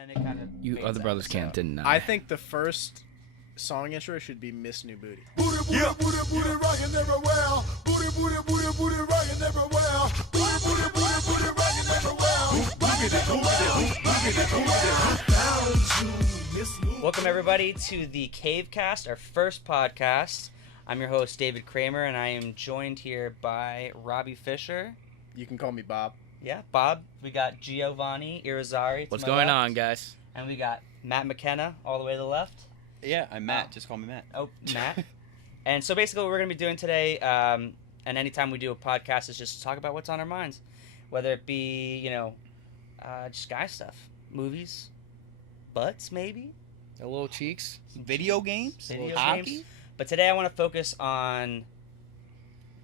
then it kind of. You fades other out. brothers can't deny. I think the first song intro should be Miss New Booty. Booty, booty, booty, booty, rockin' everywhere. Booty, booty, booty, booty, rockin' everywhere. Booty, booty, booty, booty, rockin' everywhere. Welcome everybody to the Cavecast, our first podcast. I'm your host David Kramer, and I am joined here by Robbie Fisher. You can call me Bob. Yeah, Bob. We got Giovanni Irizarry. to What's my going left. on, guys? And we got Matt McKenna all the way to the left. Yeah, I'm Matt. Just call me Matt. Oh, Matt. And so basically what we're going to be doing today, and anytime we do a podcast, is just to talk about what's on our minds. Whether it be, just guy stuff. Movies. Butts, maybe. A little cheeks. Video games? Video Hockey? games. But today I want to focus on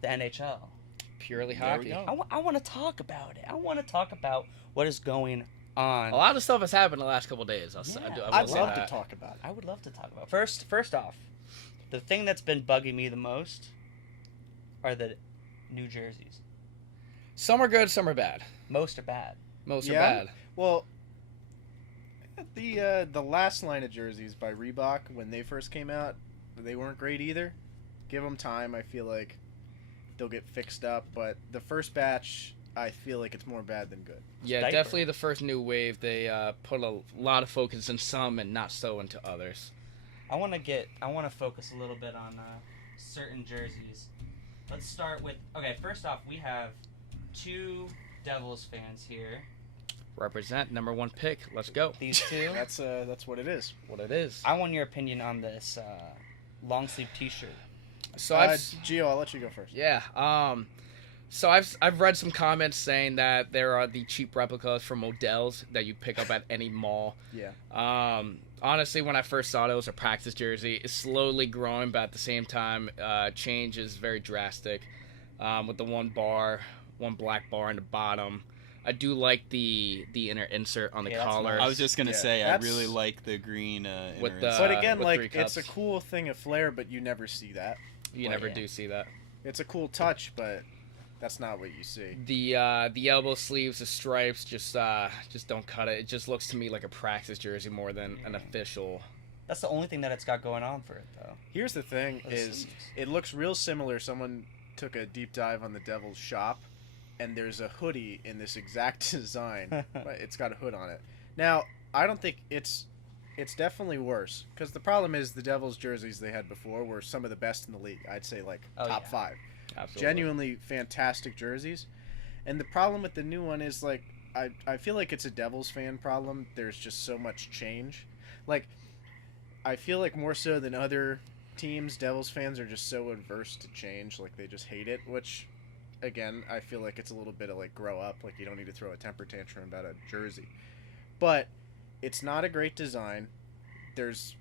the NHL. Purely There we hockey. go. I want to talk about it. I want to talk about what is going on. A lot of stuff has happened the last couple of days. I'd love to talk about it. I would love to talk about it. First off, the thing that's been bugging me the most are the New Jerseys. Some are good, some are bad. Most are bad. Most are Yeah? bad. Well, the last line of jerseys by Reebok, when they first came out, they weren't great either. Give them time. I feel like they'll get fixed up. But the first batch, I feel like it's more bad than good. Yeah, Diaper. definitely the first new wave. They put a lot of focus in some and not so into others. I want to focus a little bit on certain jerseys. Let's start with, first off, we have two Devils fans here. Represent number one pick. Let's go. These two. That's what it is. What it is. I want your opinion on this long sleeve T-shirt. So Gio, I'll let you go first. Yeah. So I've read some comments saying that there are the cheap replicas from Modell's that you pick up at any mall. Yeah. Honestly, when I first saw it, it was a practice jersey. It's slowly growing, but at the same time, change is very drastic. With the one black bar in the bottom. I do like the inner insert on the Yeah, that's collar. nice. I was just going to Yeah, say, I that's- really like the green With inner the- insert. But again, with like, three it's a cups. cool thing of flair, but you never see that. You Well, never yeah. do see that. It's a cool touch, but that's not what you see. The elbow sleeves, the stripes, just don't cut it. It just looks to me like a practice jersey more than an official. That's the only thing that it's got going on for it, though. Here's the thing: The is sleeves. it looks real similar. Someone took a deep dive on the Devil's shop, and there's a hoodie in this exact design. But it's got a hood on it. Now, I don't think it's definitely worse, because the problem is the Devils jerseys they had before were some of the best in the league. I'd say like Oh, top yeah. 5. Absolutely. Genuinely fantastic jerseys. And the problem with the new one is like I feel like it's a Devils fan problem. There's just so much change. Like I feel like more so than other teams, Devils fans are just so adverse to change. Like they just hate it, which again, I feel like it's a little bit of like grow up. Like you don't need to throw a temper tantrum about a jersey. But it's not a great design. There's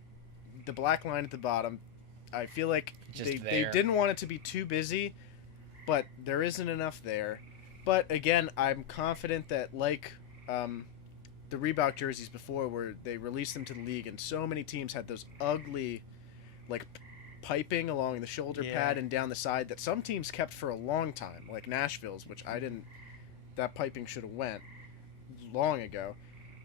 the black line at the bottom. I feel like Just they there. didn't want it to be too busy, but there isn't enough there. But again, I'm confident that like the Reebok jerseys before, where they released them to the league, and so many teams had those ugly, like piping along the shoulder Yeah. pad and down the side that some teams kept for a long time, like Nashville's, which I didn't. That piping should have went long ago.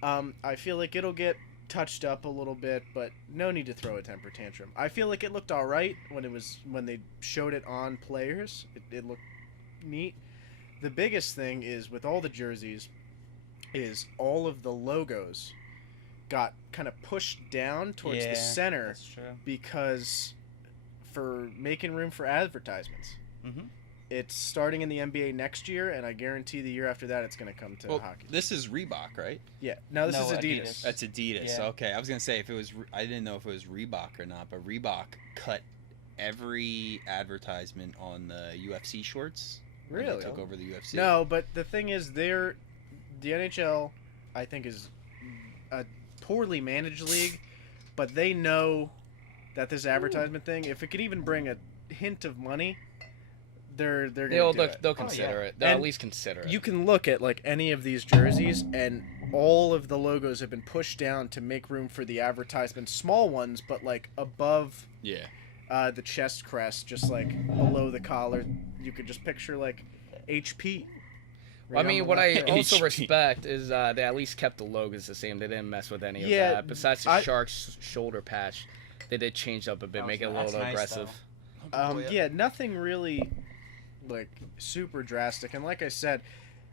I feel like it'll get touched up a little bit, but no need to throw a temper tantrum. I feel like it looked all right when they showed it on players. It looked neat. The biggest thing is with all the jerseys is all of the logos got kind of pushed down towards Yeah, the center That's true. because for making room for advertisements. Mm-hmm. It's starting in the NBA next year, and I guarantee the year after that it's going to come to Well, hockey. this is Reebok, right? Yeah. No, this No, is Adidas. Adidas. That's Adidas. Yeah. Okay, I was going to say, if it was, I didn't know if it was Reebok or not, but Reebok cut every advertisement on the UFC shorts. when Really? They took over the UFC. No, but the thing is, the NHL, I think, is a poorly managed league, but they know that this advertisement thing, if it can even bring a hint of money, they're going to do it. They'll consider yeah. it. They'll And at least consider it. You can look at like any of these jerseys, and all of the logos have been pushed down to make room for the advertisement. Small ones, but like above Yeah. the chest crest, just like below the collar. You could just picture like HP. I mean, what I left. also HP. respect is they at least kept the logos the same. They didn't mess with any of Yeah, that. Besides the shark's shoulder patch, they did change up a bit, make it a That's little nice, aggressive. though. Yeah, nothing really like super drastic. And like I said,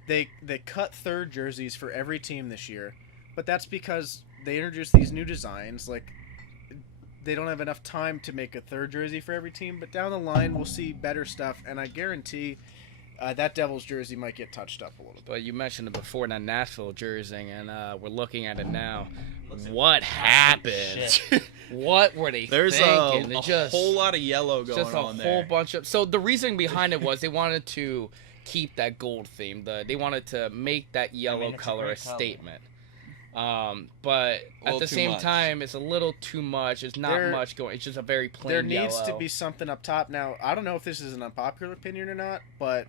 they cut third jerseys for every team this year, but that's because they introduced these new designs. Like they don't have enough time to make a third jersey for every team, but down the line we'll see better stuff, and I guarantee that Devils jersey might get touched up a little bit. But you mentioned it before, that Nashville jersey, and we're looking at it now. Looks like What happened? shit. What were they There's thinking? a whole lot of yellow going just a on whole there. bunch of. So the reasoning behind it was they wanted to keep that gold theme. They wanted to make that yellow it's a color a great color. statement. But at little the too same much. time, it's a little too much. It's not There- much going. It's just a very plain There needs to yellow. be something up top. Now, I don't know if this is an unpopular opinion or not, but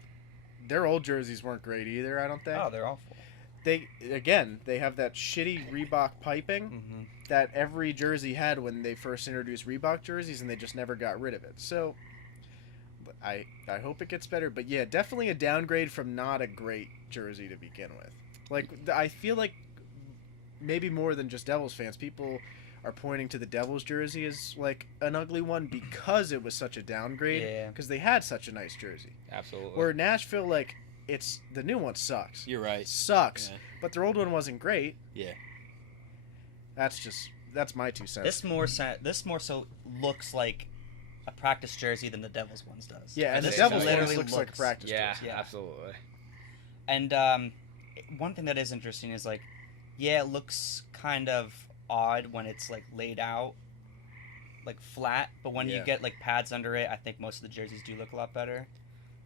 their old jerseys weren't great either, I don't think. Oh, they're awful. They have that shitty Reebok piping Mm-hmm. that every jersey had when they first introduced Reebok jerseys, and they just never got rid of it. So I hope it gets better, but yeah, definitely a downgrade from not a great jersey to begin with. Like I feel like maybe more than just Devils fans, people are pointing to the Devils jersey as like an ugly one because it was such a downgrade, Yeah. because they had such a nice jersey. Absolutely. Where Nashville, like, it's the new one sucks. You're right. Sucks. Yeah. But their old one wasn't great. Yeah. That's my 2 cents. This more so looks like a practice jersey than the Devils ones does. Yeah, and the This Devils literally one looks like a practice yeah, jersey. Yeah. absolutely. And one thing that is interesting is like, yeah, it looks kind of odd when it's like laid out, like flat. But when you Yeah. get like pads under it, I think most of the jerseys do look a lot better.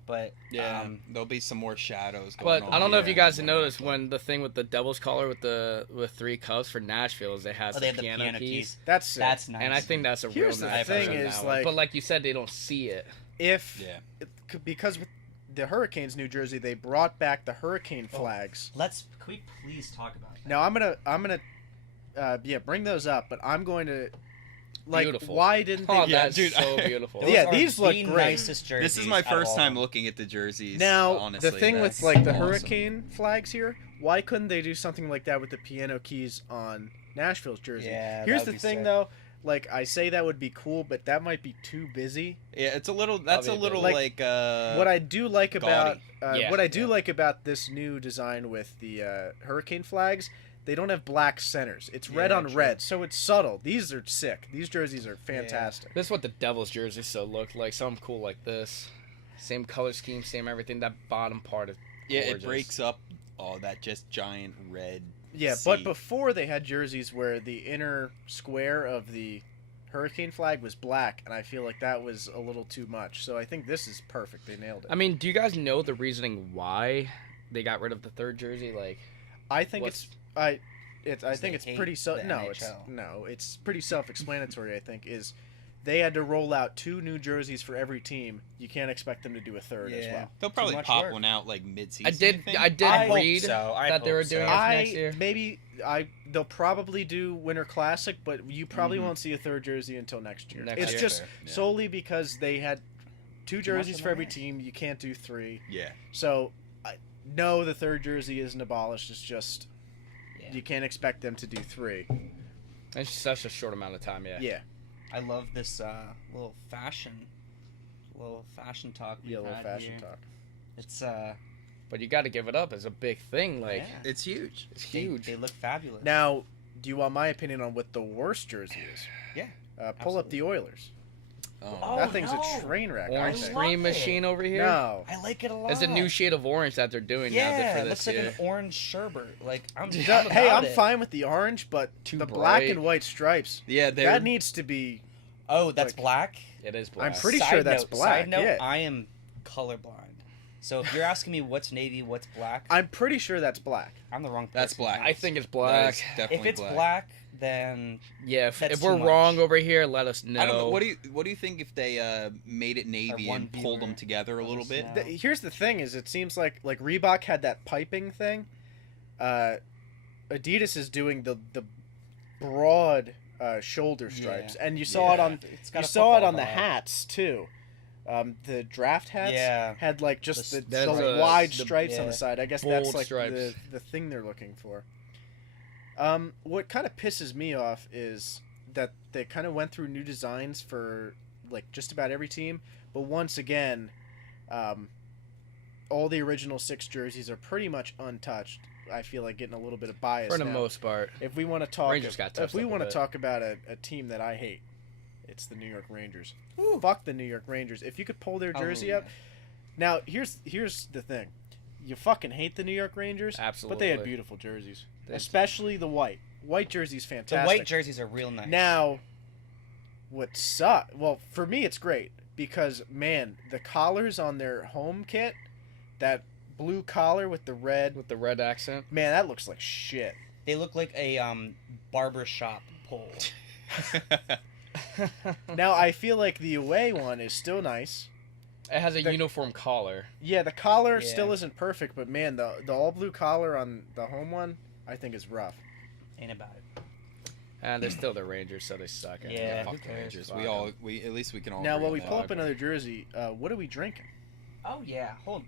But Yeah. There'll be some more shadows going But on. I don't know if here you guys have and whatnot, noticed but- when the thing with the Devil's collar with 3 cups for Nashville is they have they the have the piano keys. That's sick. That's nice. and I think that's a Here's real the nice thing touch on is, that one. like- but like you said, they don't see it. if Yeah. because with the Hurricanes New Jersey, they brought back the Hurricane flags. Can we please talk about that? Now I'm gonna bring those up, but I'm going to like Beautiful. why didn't they? Oh, Yeah, that's dude, so beautiful. Those Yeah, are these look the great. nicest jerseys This is my out of first all time of them. looking at the jerseys. Now honestly, the thing with that's like the awesome. Hurricane flags here, why couldn't they do something like that with the piano keys on Nashville's jersey? Yeah, Here's that would the be thing sick. though, like I say that would be cool, but that might be too busy. Yeah, it's a little. That's a Probably a little bit. like. What I do like about Yeah, what I do yeah. like about this new design with the Hurricane flags, they don't have black centers. It's red Yeah, on true. red, so it's subtle. These are sick. These jerseys are fantastic. This is what the Devils jersey so looked like. Something cool like this. Same color scheme, same everything. That bottom part is Yeah, it gorgeous. breaks up all that just giant red. Yeah, sea. but before they had jerseys where the inner square of the Hurricane flag was black, and I feel like that was a little too much. So I think this is perfect. They nailed it. I mean, do you guys know the reasoning why they got rid of the third jersey? Like, I think what's- I Because think they it's hate pretty the NHL. it's pretty self-explanatory. I think is they had to roll out 2 new jerseys for every team. You can't expect them to do a third as Yeah. well. They'll probably much pop work. one out like mid-season. I did I hope read so. I that they hope were so. doing it next year. They'll probably do Winter Classic, but you probably Mhm. won't see a third jersey until next year. Next it's year. just Fair, yeah. solely because they had 2 much jerseys of for every that. team. You can't do 3. Yeah. So, no, the third jersey isn't abolished. It's just Yeah. you can't expect them to do 3. It's such a short amount of time, yeah. Yeah, I love this little fashion talk. we've yellow had fashion here. talk. It's But you got to give it up. It's a big thing. Like, yeah. It's huge. it's They- huge. They look fabulous. Now, do you want my opinion on what the worst jersey is? Yeah, Pull up the Oilers. Oh, That thing's no. a train wreck. I Orange think. love Stream it. Machine over here. No. I like it a lot. It's a new shade of orange that they're doing now Yeah, for it this looks like year. an orange sherbet. Like I'm. Hey, about I'm it. fine with the orange, but Too the black bright. and white stripes, Yeah, they're. that needs to be. Oh, that's like- black. It is black. I'm pretty Side sure that's note- black. Side note, Yeah. I am colorblind. So if you're asking me what's navy, what's black, I'm pretty sure that's black. I'm the wrong person. That's black. I think it's That black. is If definitely it's black, then Yeah, if That's we're too much. wrong over here, let us know. I don't know. What do you think if they made it navy one and pulled viewer. them together a little bit? Let us know. Here's the thing: is it seems like Reebok had that piping thing. Adidas is doing the broad shoulder stripes, and you saw it on It's got you a saw it football on the vibe. hats too. The draft hats Yeah. had like just The- the That's, wide the- stripes on yeah. the side. I guess Bold that's like stripes. the thing they're looking for. What kind of pisses me off is that they kind of went through new designs for like just about every team, but once again, all the original 6 jerseys are pretty much untouched. I feel like getting a little bit of bias For the now. most part. If we want to talk, Rangers got if touched we up a want to bit. talk about a team that I hate, it's the New York Rangers. Fuck the New York Rangers. If you could pull their jersey up. Now, here's the thing. You fucking hate the New York Rangers, Absolutely. but they had beautiful jerseys. They- Especially the white. White jersey's The fantastic. white jerseys are real nice. Now, what sucks? Well, for me, it's great because man, the collars on their home kit, that blue collar with the red, With the red accent. man, that looks like shit. They look like a barber shop pole. Now, I feel like the away one is still nice. It has a The- uniform collar. Yeah, the collar Yeah. still isn't perfect, but man, the all blue collar on the home one, I think is rough. Ain't about it. And they're still the Rangers, so they suck. Yeah. Fuck who the cares? Rangers. Fuck We at least we can all. Now, agree while on we that. pull up another jersey, what are we drinking? Oh yeah, hold.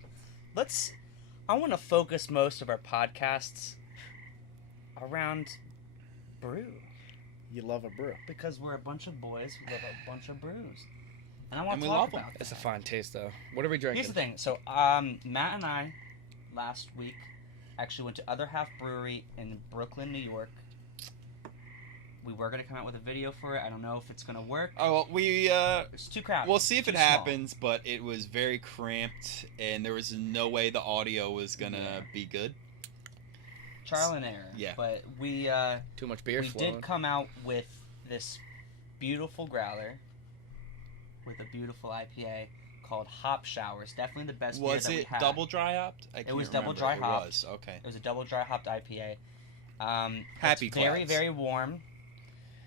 I want to focus most of our podcasts around brew You love a brew. because we're a bunch of boys who love a bunch of brews, and I want And to we talk love 'em. about It's a that. fine taste, though. What are we drinking? Here's the thing. So, Matt and I last week actually went to Other Half Brewery in Brooklyn, New York. We were gonna come out with a video for it. I don't know if it's gonna work. Oh well, we It's too crowded. we'll see if too it small. happens, but it was very cramped, and there was no way the audio was gonna Yeah. be good. Trial and error. Yeah. But we Too much beer we flowing. did come out with this beautiful growler with a beautiful IPA called Hop Showers. Definitely the best beer Was that we it had. double dry hopped? I It can't was double remember. dry It hopped. was okay. It was a double dry hopped IPA. Happy it's very clouds. very warm.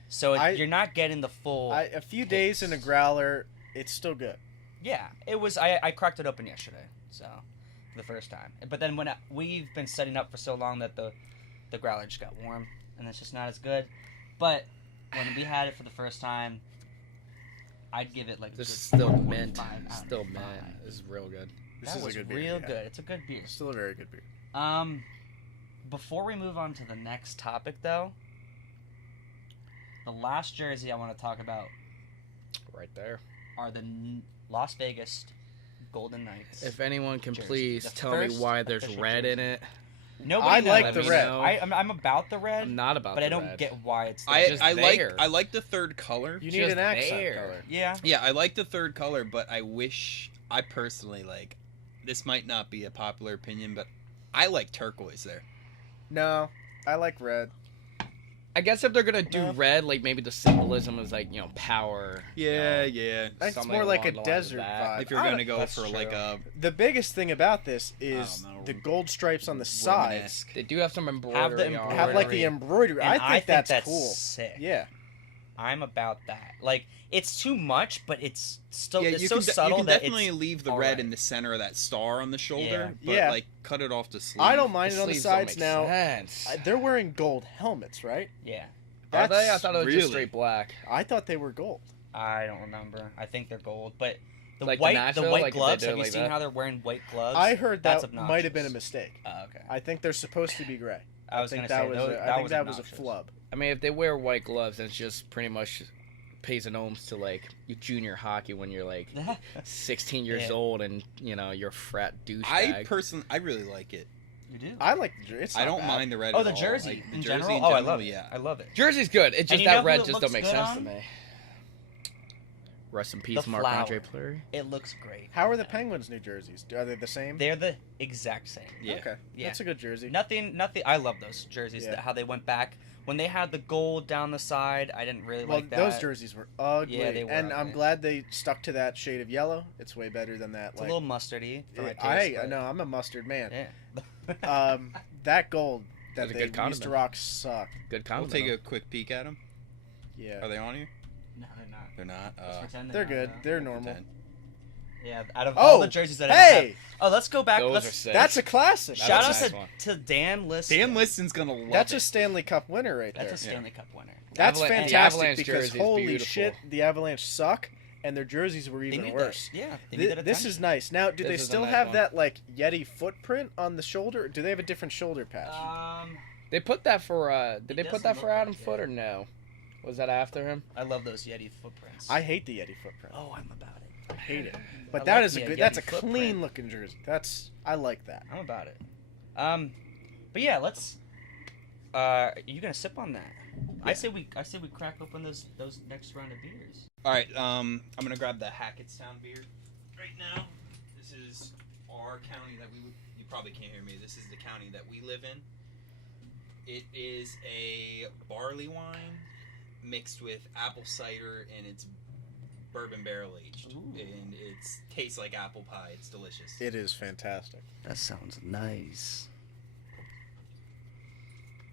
So you're not getting the full. A few days in a taste. growler, it's still good. Yeah, it was. I cracked it open yesterday, so for the first time. But then we've been setting up for so long that the growler just got warm, and it's just not as good. But when we had it for the first time, I'd give it like a This good is still 4.5 mint. out of Still 5. mint. This is real good. This That is was a good beer. real yeah. good. It's a good beer. Still a very good beer. Before we move on to the next topic, though, the last jersey I want to talk about Right there. are the Las Vegas Golden Knights. If anyone can Jersey. please The tell me first why there's official red in jersey. it. Nobody I knows. like Let the me red. know. I'm about the red, I'm not about but the I don't red. get why it's there. It's just I there. like the third color. You need Just an accent there. color. Yeah. Yeah, I like the third color, but I personally like. This might not be a popular opinion, but I like turquoise there. No, I like red. I guess if they're gonna do No. red, like maybe the symbolism is like Yeah, power. yeah. It's Something more like a along the lines of desert that. vibe. If you're I gonna don't- go that's for true. like a The biggest thing about this is I don't know, the gold stripes on the sides Romanesque. They do have some embroidery. on have like the embroidery. And I think that's cool. sick. Yeah. I'm about that. Like, it's too much, but it's still Yeah, it's you so can, subtle you can that definitely it's leave the all red right. in the center of that star on the shoulder, but Yeah. like cut it off the sleeve. I don't mind it on the sleeves don't sides make now. sense. They're wearing gold helmets, right? yeah. Are they? I That's- thought it was really- just straight black. I thought they were gold. I don't remember. I think they're gold, but the Like the white Nashville, white like if they gloves. did it Have you like seen that? how they're wearing white gloves? I heard That's that might have been a obnoxious. mistake. Oh, okay. I think they're supposed to be gray. I was think gonna say that was those- a, I that think was that was a obnoxious. flub. I mean, if they wear white gloves, it's just pretty much pays an homage to like your junior hockey when you're like 16 years Yeah. old and you're a frat douchebag. I really like it. You do? I like the it's I not don't bad. mind the red. Oh, at the all. jersey Like, the in jersey general. in Oh, I general, love it. yeah. I love it. Jersey's good. It's And just you know that who red it just looks don't make good sense on? to me. Rest in peace, The Marc Andre flower. Fleury. It looks great. How are the Penguins' new jerseys? Are they the same? They're the exact same. Yeah. Okay. Yeah. That's a good jersey. Nothing. I love those jerseys. Yeah. How they went back when they had the gold down the side. I didn't really Well, like that. those jerseys were ugly. Yeah, they were and I'm ugly. glad they stuck to that shade of yellow. It's way better than that. It's a little mustardy for my taste. I but- know I'm a mustard man. Yeah. That gold that That's a they good used to condiment. rock sucked. Good We'll compliment. take a quick peek at them. Yeah. Are they on here? No, they're not. They're not. Just pretend They're not, good. though. They're normal. Pretend. Yeah. Out of Oh, all the jerseys that I have. Hey, Oh, let's go back. Those let's are sick. that's a classic. That's shout a out nice to, one. to Dan Liston. Dan Liston's gonna love That's it. a Stanley Cup winner right That's there. a Stanley Cup winner. That's The fantastic Avalanche because jersey is holy beautiful. shit, the Avalanche suck, and their jerseys were They even need worse. that. Yeah, they need that This attention. is nice. Now, do This they is a still nice have one. that like Yeti footprint on the shoulder? Or do they have a different shoulder patch? They put that for It did they put doesn't that look for Adam like it. Foote or no? Was that after him? I love those Yeti footprints. I hate the Yeti footprint. Oh, I'm about it. I hate it. But I that like is the, a good. Yeti That's a footprint. clean looking jersey. I like that. I'm about it. But yeah, let's. You gonna sip on that? I say we crack open those next round of beers. All right, I'm gonna grab the Hackettstown beer right now. This is our county that you probably can't hear me. This is the county that we live in. It is a barley wine mixed with apple cider, and it's bourbon barrel aged, and it tastes like apple pie. It's delicious. It is fantastic. That sounds nice.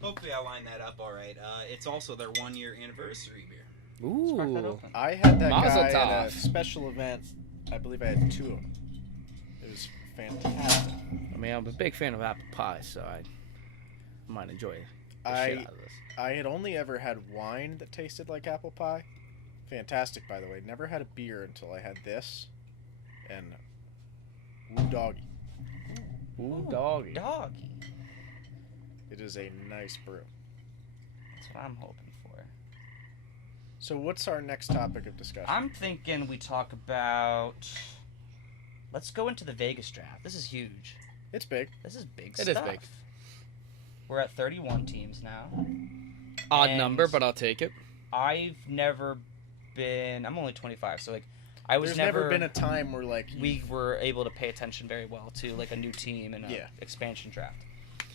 Hopefully, I line that up all right. It's also their 1-year anniversary beer. Spark that Ooh. open. I had that Mazel guy at a tov. special event. I believe I had 2 of them. It was fantastic. I mean, I'm a big fan of apple pie, so I might enjoy the shit out of this. I had only ever had wine that tasted like apple pie. Fantastic, by the way. Never had a beer until I had this. And Woo Doggy. Ooh, doggy. Doggy. It is a nice brew. That's what I'm hoping for. So what's our next topic of discussion? I'm thinking we talk about. Let's go into the Vegas draft. This is huge. It's big. This is big It stuff. is big. We're at 31 teams now. Odd And number, but I'll take it. I've never been. I'm only 25, so like, I was There's never been a time where like we were able to pay attention very well to like a new team and a Yeah. expansion draft.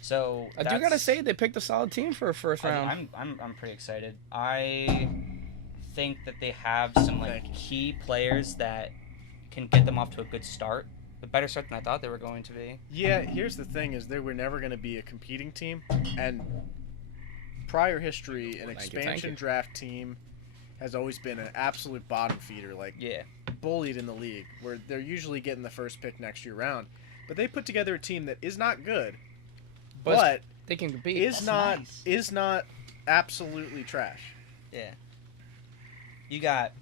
So I do gotta say they picked a solid team for a first round. I'm pretty excited. I think that they have some like Thank you. key players that can get them off to a good start, a better start than I thought they were going to be. Yeah, here's the thing: is they were never going to be a competing team, and prior history, an Thank you, thank expansion you. draft team has always been an absolute bottom feeder, like Yeah, bullied in the league, where they're usually getting the first pick next year round. But they put together a team that is not good, but they can compete. is That's nice. not absolutely trash. yeah. You got,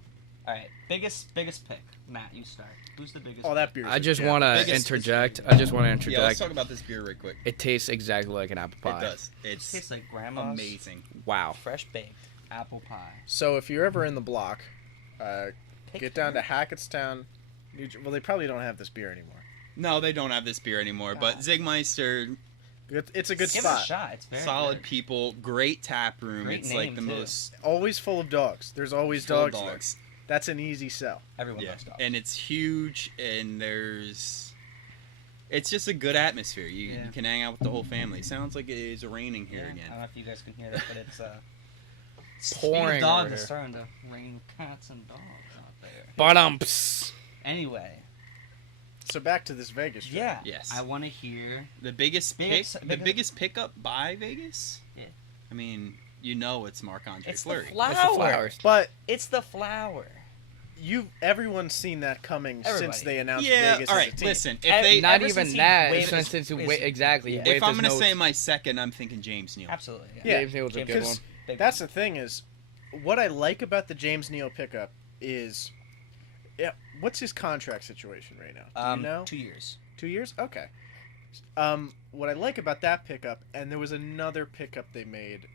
all right. Biggest pick, Matt. You start. Who's the biggest? Oh, that beer. I just want to Biggest- interject. I just want to Yeah, let's interject. talk about this beer right quick. It tastes exactly like an apple pie. It does. It It's tastes like grandma's amazing. Wow. fresh baked apple pie. So if you're ever in the block, Pick get down to Hackettstown. Well, they probably don't have this beer anymore. No, they don't have this beer anymore, but God. Zigmeister, It's a good Give it a spot. shot. It's very solid good. people, great tap room. Great It's like name, the too. most Always full of dogs. There's always full of dogs, there. dogs. That's an easy sell. Everyone Yeah, loves dogs. and it's huge, and it's just a good atmosphere. You Yeah. can hang out with the whole family. Sounds like it is raining here Yeah, I don't again. know if you guys can hear that, but it's Pouring dogs, over it's here. starting to rain cats and dogs out there. Ba-dum-ps. Anyway, So back to this Vegas trip. yeah. Yes. I want to hear. The biggest Biggest- pickup by Vegas. Yeah. I mean, it's Marc-Andre It's the Fleury. flower. It's the flowers. But It's the flower. everyone's seen that coming since Everybody. they announced Yeah. Vegas All as right. a team. Listen, Ev- if they, Not ever even since he that. waved Since his- exactly. yeah. He waved if I'm his gonna notes. say my second, I'm thinking James Neal. Absolutely. Yeah. James Neal's a James good Neal's one. big That's the thing is, what I like about the James Neal pickup is, what's his contract situation right now? Do you know? 2 years. 2 years? Okay. What I like about that pickup, and there was another pickup they made,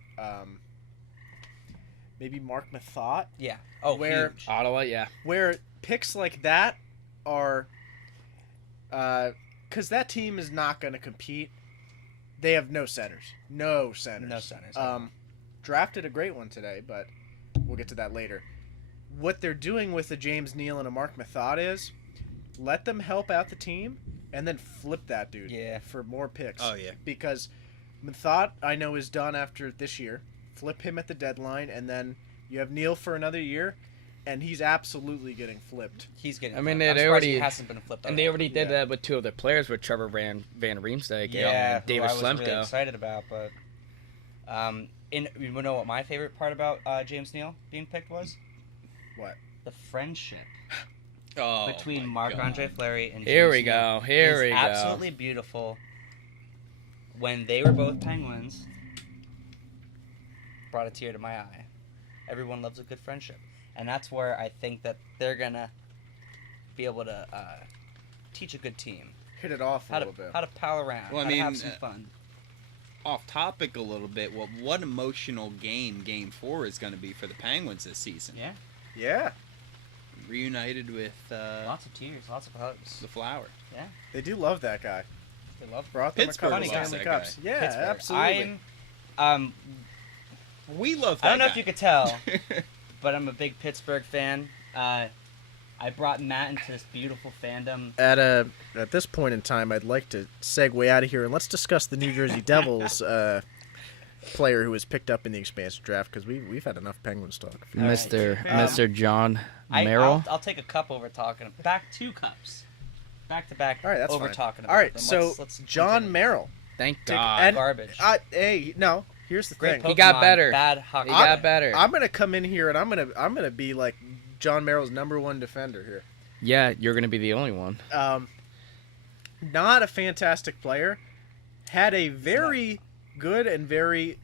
maybe Mark Mathot, Yeah. Oh, Where- huge. Ottawa, yeah. where picks like that are, because that team is not going to compete. They have no centers. No centers. No centers. Drafted a great one today, but we'll get to that later. What they're doing with the James Neal and a Mark Mathot is let them help out the team and then flip that dude Yeah. for more picks. Oh yeah. Because Mathot, I know, is done after this year. Flip him at the deadline, and then you have Neal for another year, and he's absolutely getting flipped. He's getting. I mean, flipped. I'm they surprised he already- hasn't been flipped. And they already did Yeah. that with two of their players, with Trevor Van Riemsdyk Yeah, and David who I was really Slemko. excited about, but you know what my favorite part about James Neal being picked was? What? The friendship Oh, between my Marc-Andre God. Fleury and Here James we Neal. go. Here It's we go. absolutely beautiful. When they were both Penguins, brought a tear to my eye. Everyone loves a good friendship, and that's where I think that they're gonna be able to teach a good team Hit it off a how little to bit. how to pal around, Well, I how to have mean, some fun. Off topic a little bit. What emotional Game 4 is going to be for the Penguins this season? Yeah, Yeah, Reunited with lots of tears, lots of hugs. the Flower. they do love that guy. They love Brought them Pittsburgh a couple loves Stanley that Cups. guy. Yeah, Pittsburgh. absolutely. We love that I don't know guy. if you could tell, but I'm a big Pittsburgh fan. I brought Matt into this beautiful fandom. At this point in time, I'd like to segue out of here and let's discuss the New Jersey Devils player who was picked up in the expansion draft because we've had enough Penguins talk. All right. Mr. John Merrill. I'll take a cup over talking. Back 2 cups. Back to back. All right, that's over fine. talking. All right, them. so let's John continue. Merrill. Thank Take- God. and- Garbage. Hey, no. Here's the Great thing. He got Pokemon, better. Bad hockey. He got better. I'm gonna come in here and I'm gonna be like John Merrill's #1 defender here. Yeah, you're going to be the only one. Not a fantastic player. Had a very good and very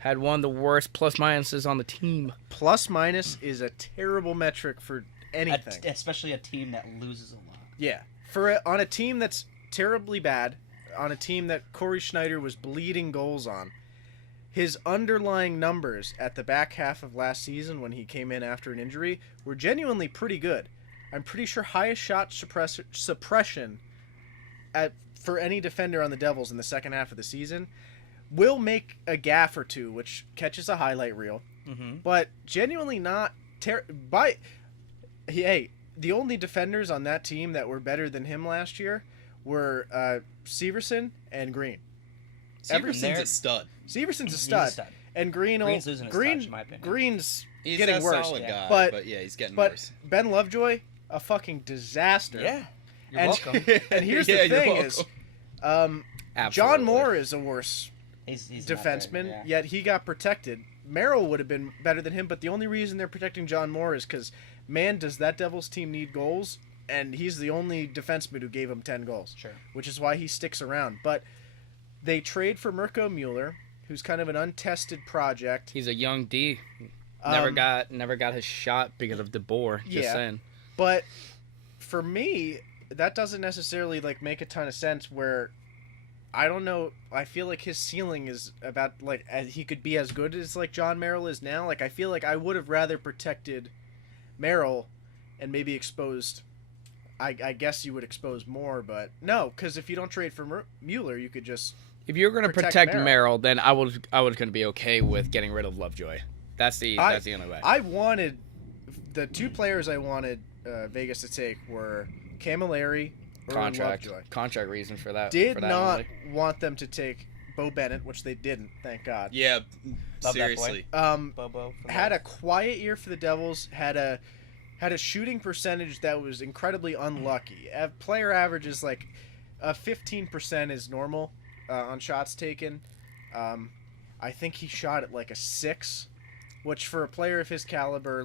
Had one of the worst plus minuses on the team. plus minus is a terrible metric for anything. Especially a team that loses a lot. Yeah, on a team that's terribly bad, on a team that Corey Schneider was bleeding goals on, his underlying numbers at the back half of last season when he came in after an injury were genuinely pretty good. I'm pretty sure highest shot suppression for any defender on the Devils in the second half of the season. Will make a gaff or two, which catches a highlight reel, Mm-hmm. but genuinely not Hey, the only defenders on that team that were better than him last year were Severson and Green. Severson's a stud. Severson's a stud, and Green's losing his touch, in my opinion. Green's He's getting a worse. solid yeah. guy, But- yeah, he's getting But worse. Ben Lovejoy, a fucking disaster. Yeah. You're and, welcome. and here's Yeah, the you're thing is, John Absolutely. Moore is a worse He's not defenseman, very good, yeah. yet he got protected. Merrill would have been better than him, but the only reason they're protecting John Moore is because, man, does that Devils team need goals, and he's the only defenseman who gave him 10 goals, Sure. which is why he sticks around. But they trade for Mirko Mueller, who's kind of an untested project. He's a young D. Never Um, got his shot because of DeBoer. Just Yeah. saying. But for me, that doesn't necessarily make a ton of sense. Where I don't know, I feel like his ceiling is about he could be as good as John Merrill is now. I feel like I would have rather protected Merrill and maybe exposed. I guess you would expose more, but no, because if you don't trade for Mueller, you could just If you're going to Protect protect Merrill. Merrill, then I was going to be okay with getting rid of Lovejoy. That's the only way. I wanted the 2 players I wanted Vegas to take were Camilleri or Contract Lovejoy. reason for that. Did for that not only. want them to take Bo Bennett, which they didn't, thank God. Yeah, Love that seriously. Bobo. from Had the- a quiet year for the Devils. Had a shooting percentage that was incredibly unlucky. Player average is 15% is normal on shots taken. I think he shot at a 6, which for a player of his caliber,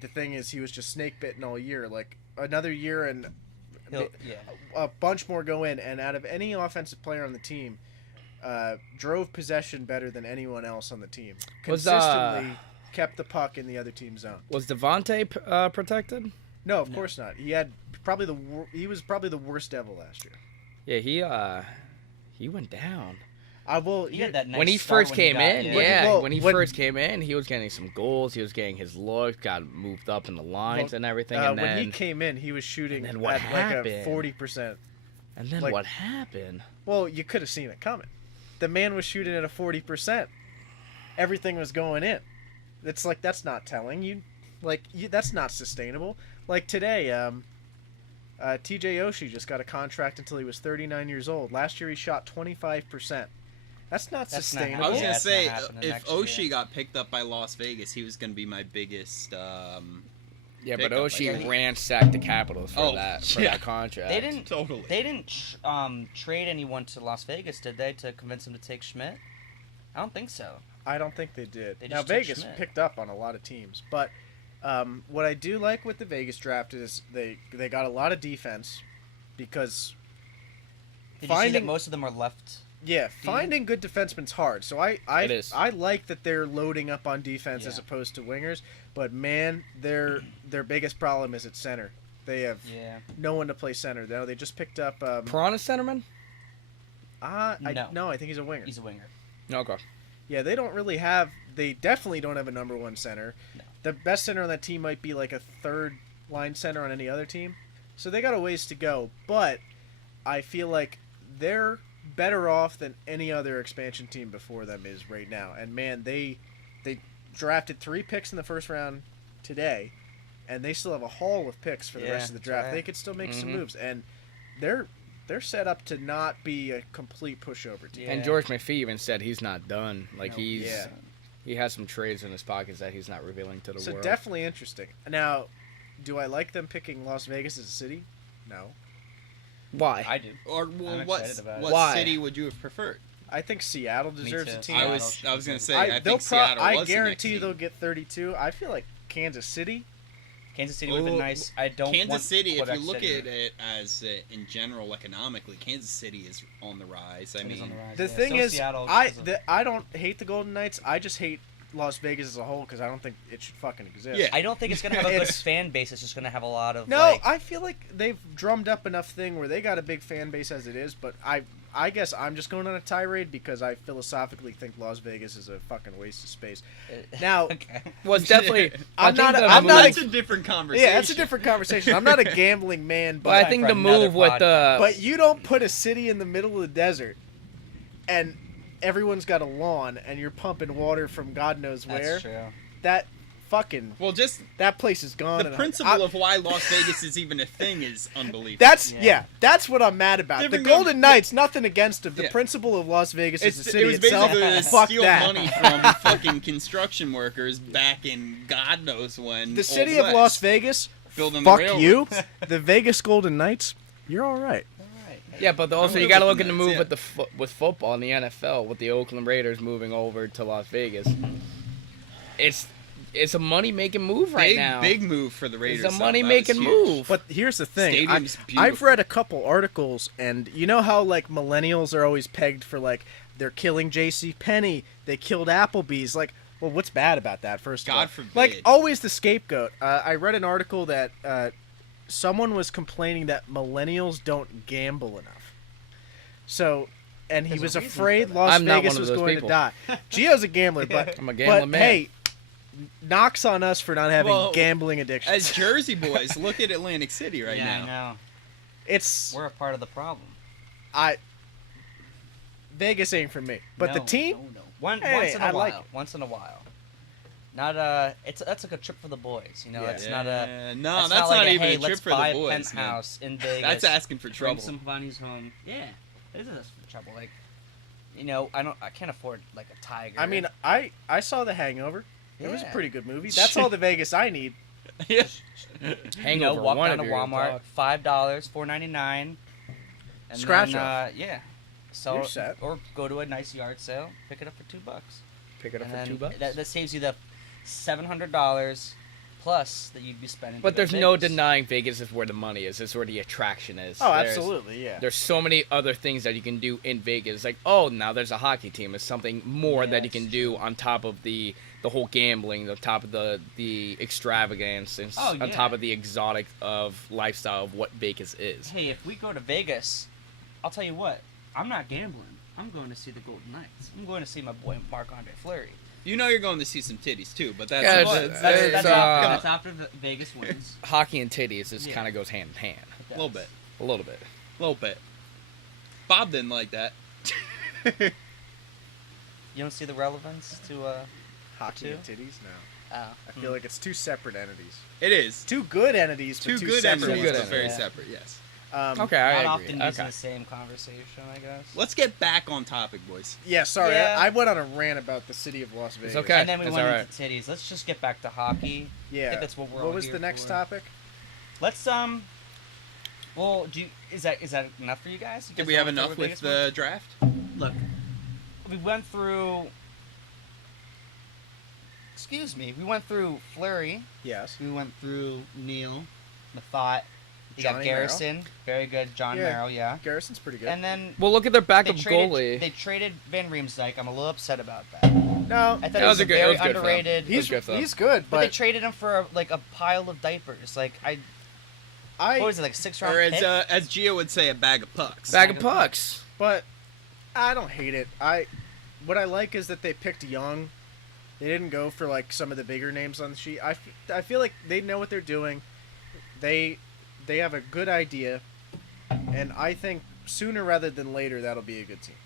the thing is he was just snake bitten all year. Another year and yeah. a bunch more go in, and out of any offensive player on the team, drove possession better than anyone else on the team. Was, Consistently kept the puck in the other team's zone. Was Devontae protected? No, of course not. He had probably he was probably the worst Devil last year. Yeah, he went down. He had that nice When he start first when came got- in, yeah. Well, when he when- first came in, he was getting some goals. He was getting his looks, got moved up in the lines and everything. And when then, he came in, he was shooting and then what at a happened? 40%. what happened? Well, you could have seen it coming. The man was shooting at a 40%. Everything was going in. It's that's not telling you. That's not sustainable. Today, TJ Oshie just got a contract until he was 39 years old. Last year he shot 25%. That's not That's not sustainable. I was Yeah, gonna it's say, not happening if next Oshie year. got picked up by Las Vegas, he was gonna be my biggest. Yeah, pick but up, Oshie like- ransacked the Capitals for Oh, that yeah. contract. They didn't. Totally. They didn't trade anyone to Las Vegas, did they, to convince him to take Schmidt? I don't think so. I don't think they did. They Now just took Vegas Schmidt. picked up on a lot of teams, but what I do like with the Vegas draft is they got a lot of defense because Did you see Finding- that most of them are left? Yeah, finding good defensemen's hard. So It is. I like that they're loading up on defense as Yeah. opposed to wingers. But man, their biggest problem is at center. They have Yeah. no one to play center. Though they just picked up. Piranha centerman? No, I think he's a winger. He's a winger. Okay. Yeah, they don't really have. They definitely don't have a number one center. No. The best center on that team might be like a third line center on any other team. So they got a ways to go. But I feel like they're better off than any other expansion team before them is right now. And man, they drafted 3 picks in the first round today, and they still have a haul of picks for the Yeah, rest of the that's draft. right. They could still make some Mhm. moves, and they're set up to not be a complete pushover team. Yeah. And George McPhee even said he's not done. Like No. he's Yeah. he has some trades in his pockets that he's not revealing to the So world. definitely interesting. Now, do I like them picking Las Vegas as a city? No. Why? I do. Or I'm what excited about it. what Why? city would you have preferred? I think Seattle deserves too. a team. I Seattle was should I was be gonna good. say I they'll think Seattle I was guarantee the next they'll team. get 32. I feel like Kansas City. Kansas City would have been Oh, nice. I don't want Kansas City, if you Quebec look City. at it as in general economically, Kansas City is on the rise. I City's on mean, the rise, The yeah. thing So is, Seattle I is a- I don't hate the Golden Knights. I just hate Las Vegas as a whole because I don't think it should fucking exist. Yeah. I don't think it's gonna have a good It's- fan base. It's just gonna have a lot of No, like, I feel like they've drummed up enough thing where they got a big fan base as it is. But I guess I'm just going on a tirade because I philosophically think Las Vegas is a fucking waste of space. Now, okay. Well, it's definitely. I I'm think not. the I'm move- not. that's A, a different conversation. yeah, that's a different conversation. I'm not a gambling man, But I but think For the another move with the. but you don't put a city in the middle of the desert, and everyone's got a lawn, and you're pumping water from God knows where. That's true. That fucking Well, just that place is gone. the and principle of why Las Vegas is even a thing is unbelievable. That's Yeah. that's what I'm mad about. Different The Golden com- Knights, nothing against them. The Yeah. principle of Las Vegas as a It city was itself. basically to Fuck steal that. money from fucking construction workers back in God knows when. The Old city of West. Las Vegas. Building the Fuck railroads. you. The Vegas Golden Knights. You're all right. Alright. Yeah, but also I'm you good got to with look at the the move Nets, with with football in the NFL with the Oakland Raiders moving over to Las Vegas. It's a money making move right Big, now. big move for the Raiders. It's a though. money That making was huge. move. But here's the thing. Stadium's I've beautiful. read a couple articles, and you know how like millennials are always pegged for like they're killing J.C. Penney, they killed Applebee's. Like, well, what's bad about that? First of all, God forbid. like always the scapegoat. I read an article that someone was complaining that millennials don't gamble enough. So, and he There's was a reason for afraid that. Las I'm not Vegas one of was those going people. to die. Gio's a gambler, but I'm a gambling but man. hey, knocks on us for not having Well, gambling addictions. As Jersey boys, look at Atlantic City right yeah, now. I know. It's We're a part of the problem. Vegas ain't for me, but the No, team. no. Once Hey, in I a while. like it. Once in a while. Not that's like a trip for the boys. You know, Yeah. it's not a. No, that's that's like not a, even hey, a trip let's for buy the boys, a man. penthouse in Vegas. That's asking for Bring trouble. some bunnies home. Yeah, it is for trouble. Like, you know, I can't afford like a tiger. I mean, I saw The Hangover. It was a Yeah. pretty good movie. That's all the Vegas I need. Yeah. Hangover, walk one down of to your Walmart, talk. $5, $4.99. And Scratch then, off. Yeah. So You're set. or go to a nice yard sale, pick it up for $2. Pick it up And for then $2. that saves you the $700 plus that you'd be spending. But to go there's to no Vegas. denying Vegas is where the money is. It's where the attraction is. Oh, There's- absolutely, yeah. There's so many other things that you can do in Vegas. Like, oh, now there's a hockey team. It's something more Yeah, that you can it's do on top of the whole gambling, on top of the extravagance, and Oh, on yeah. top of the exotic of lifestyle of what Vegas is. Hey, if we go to Vegas, I'll tell you what. I'm not gambling. I'm going to see the Golden Knights. I'm going to see my boy Marc-Andre Fleury. You know you're going to see some titties too, but that's Yeah, what- it's- That's uh, that's after Vegas wins. Hockey and titties just Yeah. kind of goes hand in hand. a little bit, A little bit. a little bit. Bob didn't like that. You don't see the relevance to Hockey Two? and titties? No. I Hmm. feel like it's two separate entities. It is Two good entities, but two two good separate entities, good but very entities. separate. Yes. Okay, not I agree. often using Okay. the same conversation, I guess. Let's get back on topic, boys. Yeah, sorry. Yeah. I went on a rant about the city of Las Vegas. okay. And then we That's went all into titties. Let's just get back to hockey. Yeah. I think that's what we're all What was here the next for. topic? Let's well, is that enough for you guys? You Did guys we have wanna enough throw a with Vegas one? the draft? Look, we went through. Excuse me. We went through Fleury. Yes. We went through Neil, Mathot, You got Johnny Garrison, very good. John Yeah. Merrill, yeah. Garrison's pretty good. And then Well, look at their they backup traded, goalie. they traded Van Riemsdyk. I'm a little upset about that. No, I thought That he was was a a good- it very was good for them. underrated. He's good for them. he's good, but they but traded him for a pile of diapers. Like what was it, like 6-round Or pick? as Gio would say, a bag of pucks. Bag of pucks. But I don't hate it. What I like is that they picked young. They didn't go for like some of the bigger names on the sheet. I feel like they know what they're doing. They have a good idea, and I think sooner rather than later that'll be a good team.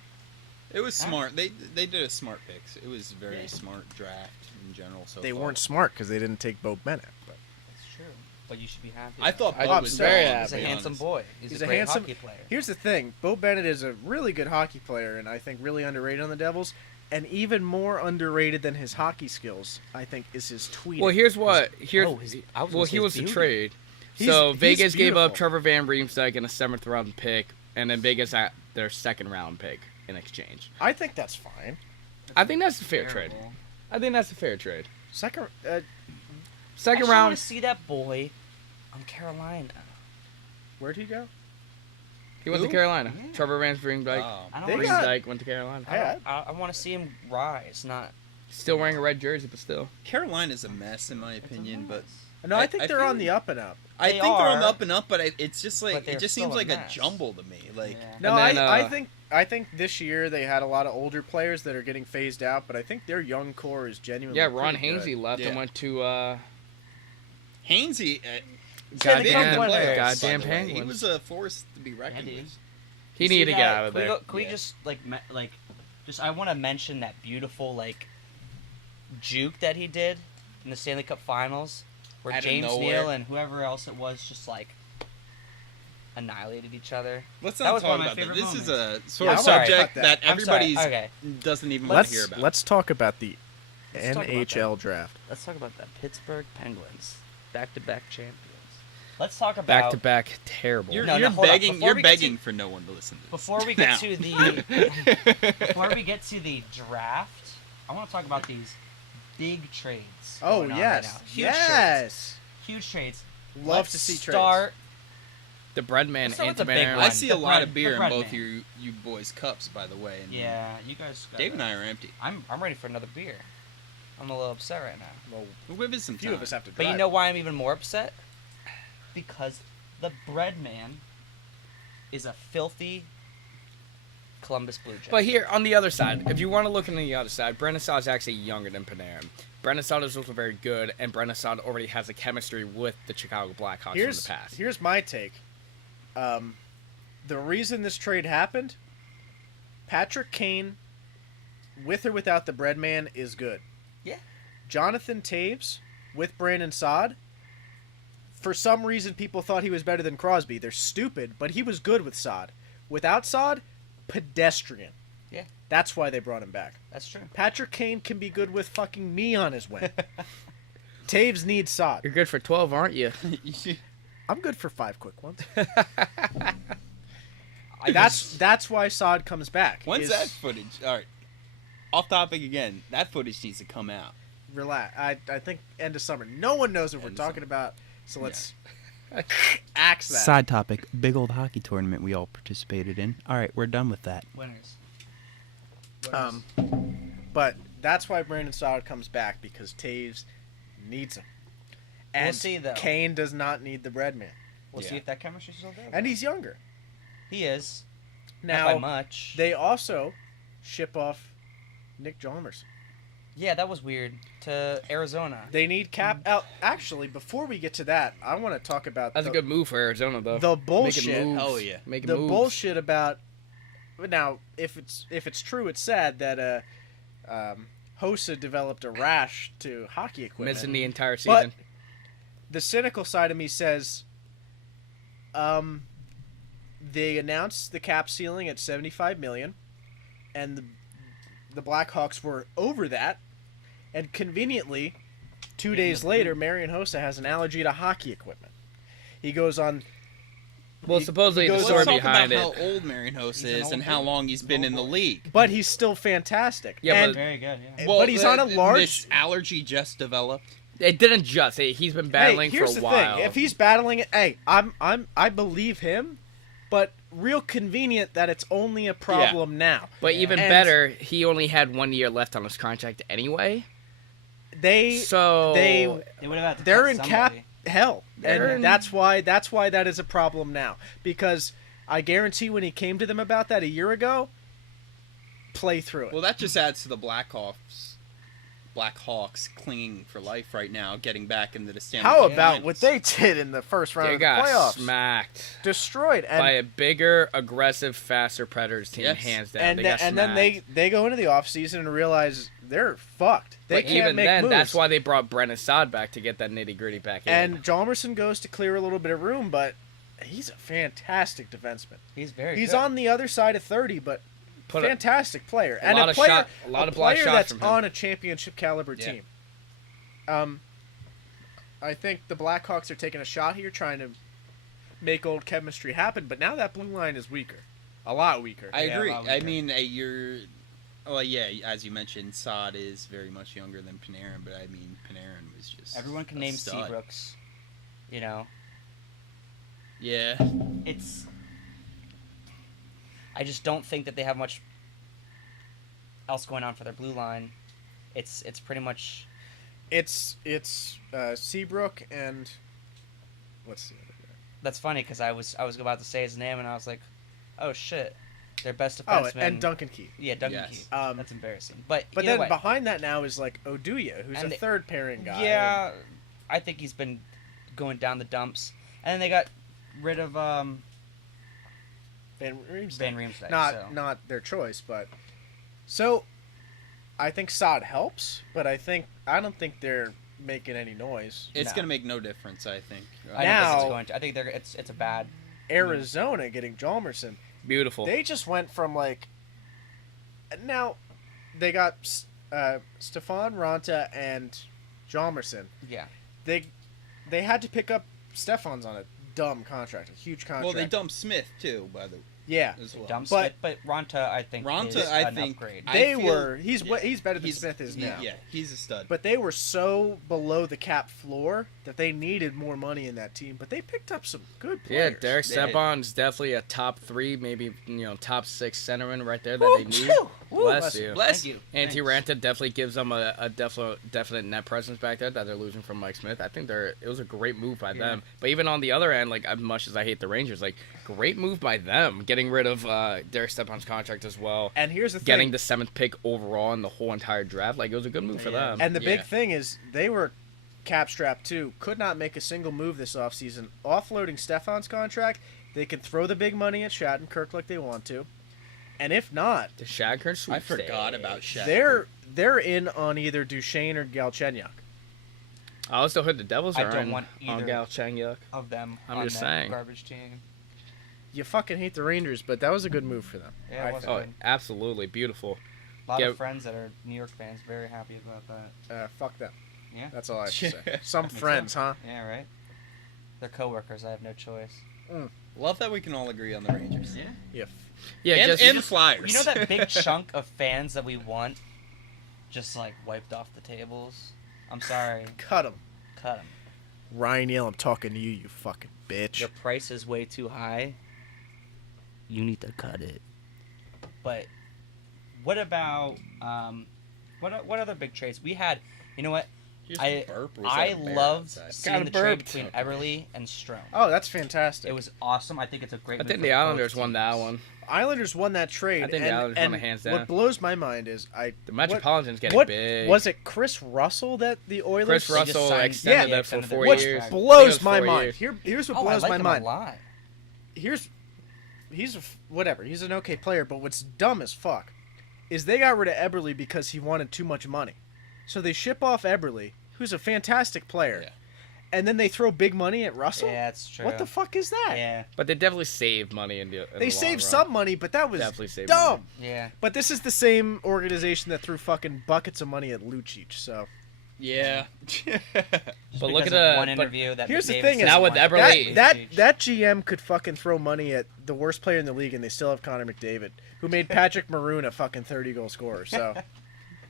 It was smart. They did a smart picks. It was a very smart draft in general. So They far. weren't smart because they didn't take Bo Bennett. But That's true. But you should be happy. I thought I Bo was was very wrong, happy. He's to a be handsome honest. boy. He's a great hockey player. Here's the thing: Bo Bennett is a really good hockey player, and I think really underrated on the Devils. And even more underrated than his hockey skills, I think, is his tweeting. Well, here's what. I was Well, gonna say he was his the beauty. trade. He's- So he's Vegas gave up beautiful. Trevor Van Riemsdyk and a 7th-round pick, and then Vegas got their 2nd-round pick in exchange. I think that's fine. I think that's a fair trade. Terrible. I think that's a fair trade. Second, I Second just want round. to see that boy on Carolina. where'd he go? He went to Who? Carolina. Yeah. Trevor Van Riemsdyk. Oh. I don't They want got- Riemsdyk went to Carolina. I- I want to see him rise, not. Still wearing a red jersey, but still. Carolina's a mess in my opinion, but No, I think they're feel on the up and up. I They think they're on the are, up and up, but it's just but like they're it just still seems a like a mess. jumble to me. Like Yeah. No, And then, I think this year they had a lot of older players that are getting phased out, but I think their young core is genuinely Yeah, Ron pretty good. Hainsey left Yeah. and went to Hainsey, Stanley big Cup in the winners. playoffs, Goddamn by the way. He Penguins. was a force to be reckoned Yeah, dude. with. he See needed to that? get out of Can we there. Can we Yeah. just just I want to mention that beautiful juke that he did in the Stanley Cup Finals, where Out of James nowhere. Neal and whoever else it was just annihilated each other. Let's That not was talk one of my about that. favorite This is moments. a sort Yeah, of I'm sorry subject about that that. I'm sorry. everybody's Okay, doesn't even want to hear about. Let's talk about the Let's talk about NHL draft. let's talk about that Pittsburgh Penguins, back-to-back champions. Let's talk about Back to back, terrible. You're, No, you're hold on. begging. Before You're we get begging to- for no one to listen to this. before we Now. get to the before we get to the draft. I want to talk about these big trades. Oh going on yes, right now. Huge trades. yes. Huge trades. Love Let's to see start. the bread man, Let's start with the Anti-Man. big I one. see The a lot of bread- beer the in bread both man. you boys' cups, by the way. And Yeah, you guys. Dave and I are empty. I'm ready for another beer. I'm a little upset right now. Well, We'll give it some a few time. of us have to But drive. you know why I'm even more upset? Because the bread man is a filthy Columbus Blue Jay. But here, on the other side, if you want to look on the other side, Brennan Saad is actually younger than Panarin. Brennan Saad is also very good, and Brennan Saad already has a chemistry with the Chicago Blackhawks from the past. Here's my take. The reason this trade happened, Patrick Kane, with or without the bread man, is good. Yeah. Jonathan Taves, with Brandon Saad, for some reason people thought he was better than Crosby. They're stupid, but he was good with Saad. Without Saad, pedestrian. Yeah. That's why they brought him back. That's true. Patrick Kane can be good with fucking me on his wing. Taves needs Saad. You're good for 12, aren't you? I'm good for 5 quick ones. I That's why Saad comes back. When's is- that footage? All right. Off topic again. That footage needs to come out. Relax. I think end of summer. No one knows what we're End of talking about, so let's axe that. Side topic: big old hockey tournament we all participated in. All right, we're done with that. winners. But that's why Brandon Saad comes back, because Taves needs him. And We'll see, though. Kane does not need the bread man, We'll see Yeah. if that chemistry's still there. and he's younger. He is. Now Not by much. they also ship off Nick Chalmers. Yeah, that was weird. To Arizona. They need cap. Actually, before we get to that, I want to talk about That's a good move for Arizona, though. the Making bullshit. moves. Hell yeah. Making The moves. bullshit about now, if it's true, it's sad that Hossa developed a rash to hockey equipment. Missing the entire But season. the cynical side of me says, they announced the cap ceiling at $75 million, and the Blackhawks were over that, and conveniently, 2 days later, Marian Hossa has an allergy to hockey equipment. He goes on. Well, he- supposedly he the goes story Let's talk behind about it. how old Marion Host He's an is old and how dude. long he's been Old in the boy. league. But he's still fantastic. Yeah, and but- Very good, yeah. but he's on a large. This allergy just developed. It didn't just. He's been battling here's for a the while. thing. If he's battling it, I believe him, but real convenient that it's only a problem now. But even And better, he only had 1 year left on his contract anyway. They So would have had to they're cut in cap somebody. hell, They're in- and that's why that is a problem now. Because I guarantee when he came to them about that a year ago, play through it. Well, that just adds to the Blackhawks clinging for life right now, getting back into the Stanley How Cup about Finals. what they did in the first round they of the got playoffs? smacked Destroyed. And by a bigger, aggressive, faster Predators team, Yes. hands down. and they got and then smacked. they go into the offseason and realize they're fucked. They But can't even make then, moves. that's why they brought Brennan Saad back to get that nitty gritty back in. And Jalmerson goes to clear a little bit of room, but he's a fantastic defenseman. He's very. He's good. on the other side of 30, but Put a- fantastic player. a And lot a of player, shot- a lot of block player shots that's from him. on a championship caliber Yeah. team. I think the Blackhawks are taking a shot here, trying to make old chemistry happen, but now that blue line is weaker. A lot weaker. I Yeah, agree. well, I mean, well, yeah, as you mentioned, Saad is very much younger than Panarin, but I mean, Panarin was just Everyone can a name stud. Seabrooks. You know, Yeah, it's. I just don't think that they have much else going on for their blue line. It's pretty much. It's Seabrook and what's the other guy? That's funny because I was about to say his name and I was like, oh shit, their best Oh, defenseman. and Duncan Keith. Yeah, Duncan Yes. Keith. Um, That's embarrassing. But either then way, behind that now is like Oduya, who's And a third pairing guy. yeah, I think he's been going down the dumps. And then they got rid of Van Riemsdyk. Van Riemsdyk. Not their choice, but so I think Saad helps, but I don't think they're making any noise. it's No. gonna make no difference. I think. I don't think Now- it's going to. I think it's a bad. Arizona getting Jalmerson. Beautiful. They just went from like now they got Stefan Ranta and Jalmerson. Yeah. They had to pick up Stefan's on a dumb contract, a huge contract. Well, they dumped Smith too, by the Yeah. as well. Dumb But- Smith, but Ronta, I think, Ronta, is I an think- upgrade. I They feel- were yeah. he's better than Smith is now. Yeah, he's a stud. But they were so below the cap floor that they needed more money in that team. But they picked up some good Yeah, players. Derek They did. Stepan's definitely a top 3, maybe top 6 centerman right there that they need. Bless you. Bless Thank you. Antti Ranta definitely gives them a definite net presence back there that they're losing from Mike Smith. I think it was a great move by them. But even on the other end, like as much as I hate the Rangers, like great move by them getting rid of Derek Stepan's contract as well, And here's the getting thing. the 7th pick overall in the whole entire draft. Like it was a good move for Yeah. them. And the big Yeah. thing is they were cap strapped too. Could not make a single move this offseason. Offloading Stefan's contract, they can throw the big money at Shattenkirk like they want to. And if not, the Shadkirk I sweepstakes. forgot about Shaq. they're in on either Duchesne or Galchenyuk. I also heard the Devils I are don't in want on either. Galchenyuk. Of them I'm on just that saying. garbage team. You fucking hate the Rangers, but that was a good move for them. Yeah, I it was think. Oh, absolutely beautiful. A lot Yeah. of friends that are New York fans very happy about that. Fuck them. Yeah. That's all I have to say. Some friends, huh? Yeah, right. They're coworkers. I have no choice. Love that we can all agree on the Rangers. Yeah. Yeah. Yeah, and, just and the Flyers. You know that big chunk of fans that we want, just like wiped off the tables. I'm sorry. Cut them. Cut them. Ryan Neal, I'm talking to you, you fucking bitch. Your price is way too high. You need to cut it. But what about what other big trades we had? You know what? Here's I the burp, or was I that a bear loved outside? seeing Kinda the trade burped. between Everly and Strome. Oh, that's fantastic. It was awesome. I think it's a great. I move think for the both Islanders won that teams. one. Islanders won that trade. I think the Islanders won it hands down. What blows my mind is The Metropolitans getting what big. was it? Chris Russell that the Oilers? Chris They just Russell signed- extended Yeah, it for extended 4 their Which years. contract. I think it blows was my 4 mind. years. Here's what Oh, blows I like my him mind. a lot. He's whatever. He's an okay player, but what's dumb as fuck is they got rid of Eberle because he wanted too much money. So they ship off Eberle, who's a fantastic player, Yeah. and then they throw big money at Russell. Yeah, that's true. What the fuck is that? Yeah, But they definitely saved money in the They long saved run. some money, but that was Definitely saved dumb. money. yeah. But this is the same organization that threw fucking buckets of money at Lucic. So Yeah. But look Because at of one but interview that here's the McDavid thing said is- Now with he wanted Eberle- that Lucic. that GM could fucking throw money at the worst player in the league, and they still have Connor McDavid, who made Patrick Maroon a fucking 30-goal scorer. So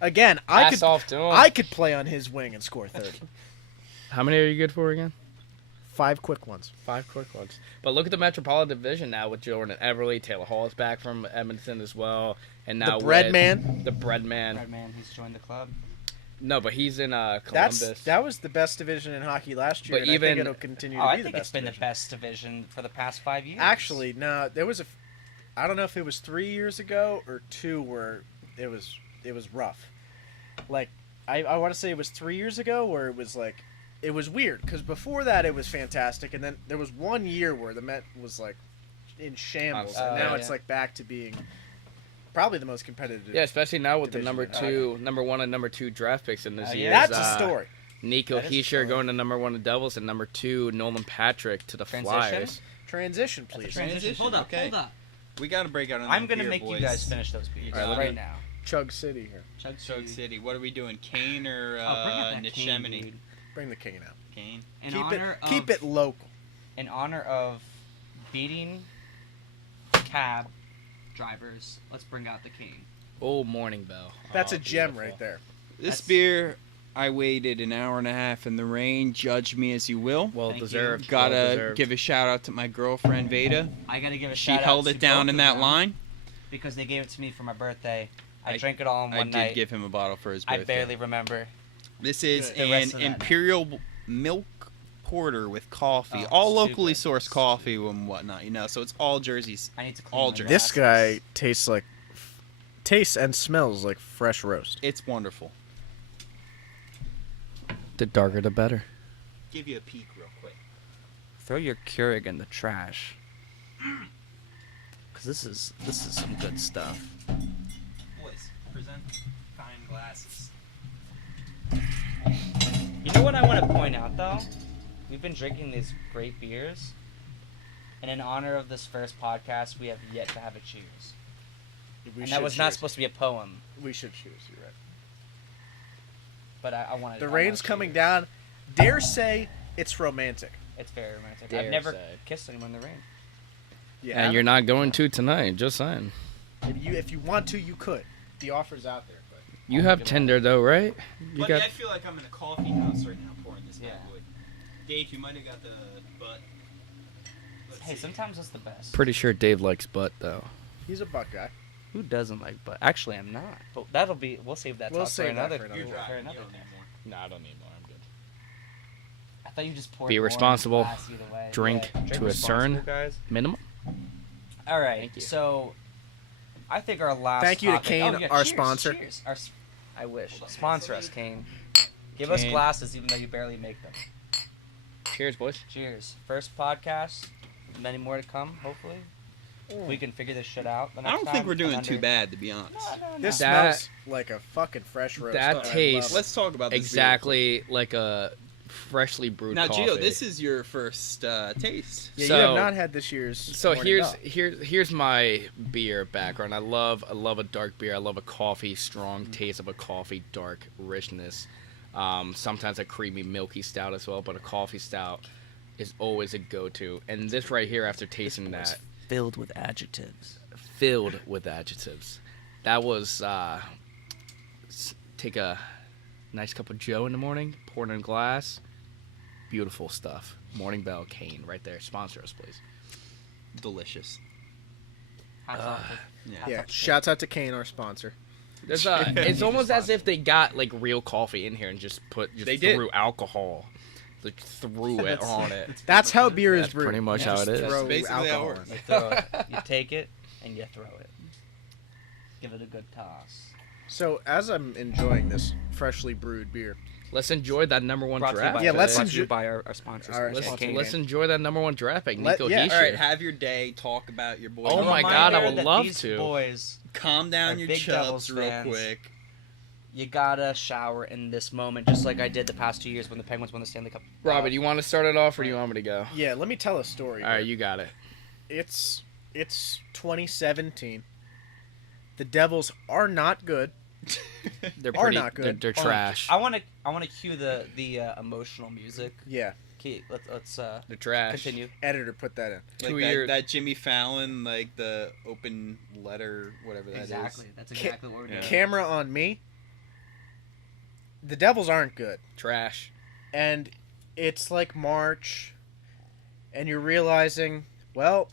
again, I pass could off to him. I could play on his wing and score 30. How many are you good for again? 5 quick ones. 5 quick ones. But look at the Metropolitan Division now with Jordan Everly. Taylor Hall is back from Edmonton as well. And now The Bread with Man. The Bread Man. Red man, he's joined the club. No, but he's in Columbus. That was the best division in hockey last year. But and I think even- it'll continue Oh, to be I the think best it's been division. the best division for the past 5 years. Actually, no. There was I don't know if it was 3 years ago or 2 where it was rough. Like I want to say it was 3 years ago where it was like it was weird because before that it was fantastic, and then there was 1 year where the Met was like in shambles, and now it's yeah. like back to being probably the most competitive. Yeah, especially now with the division number 1 and number 2 draft picks in this Oh, year. yeah. That's a story. Nico That is a Hischier story. going to number 1 to Devils and number 2 Nolan Patrick to the Transition? Flyers. Transition, please. Transition. Hold up, Okay. hold up. We got to break out. I'm gonna make you guys finish those beers All right, let right me- now. Chug City here. Chug City. What are we doing? Kane or Oh, bring out that cane, Neshemini? dude. Bring the cane out. Kane. In keep honor of keep it local. in honor of beating cab drivers, let's bring out the cane. Oh, Morning Bell. That's Oh, a gem beautiful. right there. This That's- beer, I waited an hour and a half in the rain. Judge me as you will. Well Thank you. deserved. Gotta well deserved. give a shout out to my girlfriend Veda. I gotta give a She shout out held to it down both in of that them line. because they gave it to me for my birthday. I I- drank it all in I one did night. give him a bottle for his I birthday. barely remember. This is The rest an of that. imperial milk porter with coffee, Oh, all stupid. locally sourced coffee and whatnot. You know, so it's all jerseys. I need to clean All my jerky. This glasses. guy tastes and smells like fresh roast. It's wonderful. The darker the better. Give you a peek real quick. Throw your Keurig in the trash. Cause this is some good stuff. Boys, present fine glasses. You know what I want to point out though? We've been drinking these great beers, and in honor of this first podcast, we have yet to have a cheers. And that was not supposed to be a poem, We should choose. You're right. but I wanted. The I rain's wanna coming cheers. Down. Dare say it's romantic. It's very romantic. Dare I've never say. kissed anyone in the rain. Yeah. And you're not going to tonight, just saying. If you want to, you could. The offer's out there. But You have Tinder though, right? You Buddy, got I feel like I'm in a coffee house right now pouring this Yeah. bad boy. Dave, you might have got the butt. Let's Hey, see. sometimes that's the best. pretty sure Dave likes butt though. he's a butt guy. Who doesn't like butt? Actually, I'm not. But that'll be. We'll save that. We'll talk save for that another. for another You're day. driving. another You don't day. need more. No, I don't need more. I'm good. I thought you just poured. Be more in this responsible. glass either way. Drink Yeah, to a responsible, certain- guys. Minimum. All right. Thank you. So, I think our last. Thank you to topic- Kane, oh, yeah, our cheers, sponsor. Cheers. I wish. Hold on, Sponsor man. us, Kane. Give us Kane. glasses, even though you barely make them. Cheers, boys. Cheers. First podcast. Many more to come. Hopefully, we can figure this shit out. The I next don't think time we're doing and too under- bad, to be honest. No. This That- smells like a fucking fresh roast. that I love tastes- it. Let's talk about this Exactly like a freshly brewed Now, coffee. Gio, this is your first taste. Yeah, So- you have not had this year's. So Morning Bell. here's my beer background. I love a dark beer. I love a coffee, strong taste of a coffee, dark richness. Sometimes a creamy, milky stout as well, but a coffee stout is always a go-to. And this right here, after tasting that, Filled with adjectives. filled with adjectives. That was take a nice cup of Joe in the morning, pour it in a glass. Beautiful stuff. Morning Bell, Kane, right there. Sponsor us, please. Delicious. Hats off to- Yeah. Yeah, shouts out to Kane, our sponsor. There's it's almost as if they got like real coffee in here and just They did. threw alcohol, like threw it on it. That's how beer is That's brewed. pretty much You how just it is. throw That's basically how it alcohol works. in. You throw it. You take it and you throw it. Give it a good toss. So as I'm enjoying this freshly brewed beer, Let's enjoy that number one Brought to you draft. by, Yeah, let's brought to you enjoy- by our sponsors. Our Let's, sponsor. let's enjoy that number one draft pick, Nico yeah. Hischier. All right, have your day. Talk about your boy. Oh my Reminder God, I would that love these to. Boys, Calm down Are your big Devils chubs real fans. quick. you gotta shower in this moment, just like I did the past 2 years when the Penguins won the Stanley Cup. Robert, you want to start it off or do you want me to go? yeah, let me tell a story. All right, here. you got it. It's 2017. The Devils are not good. They're Are pretty. not good. They're trash. I want to cue the emotional music. Yeah, Let's They're trash. continue. editor put that in. Like 2 that, years. that Jimmy Fallon, like the open letter, whatever that is. That's exactly what we're doing. Yeah. Camera on me. The Devils aren't good, Trash. and it's like March, and you're realizing, well,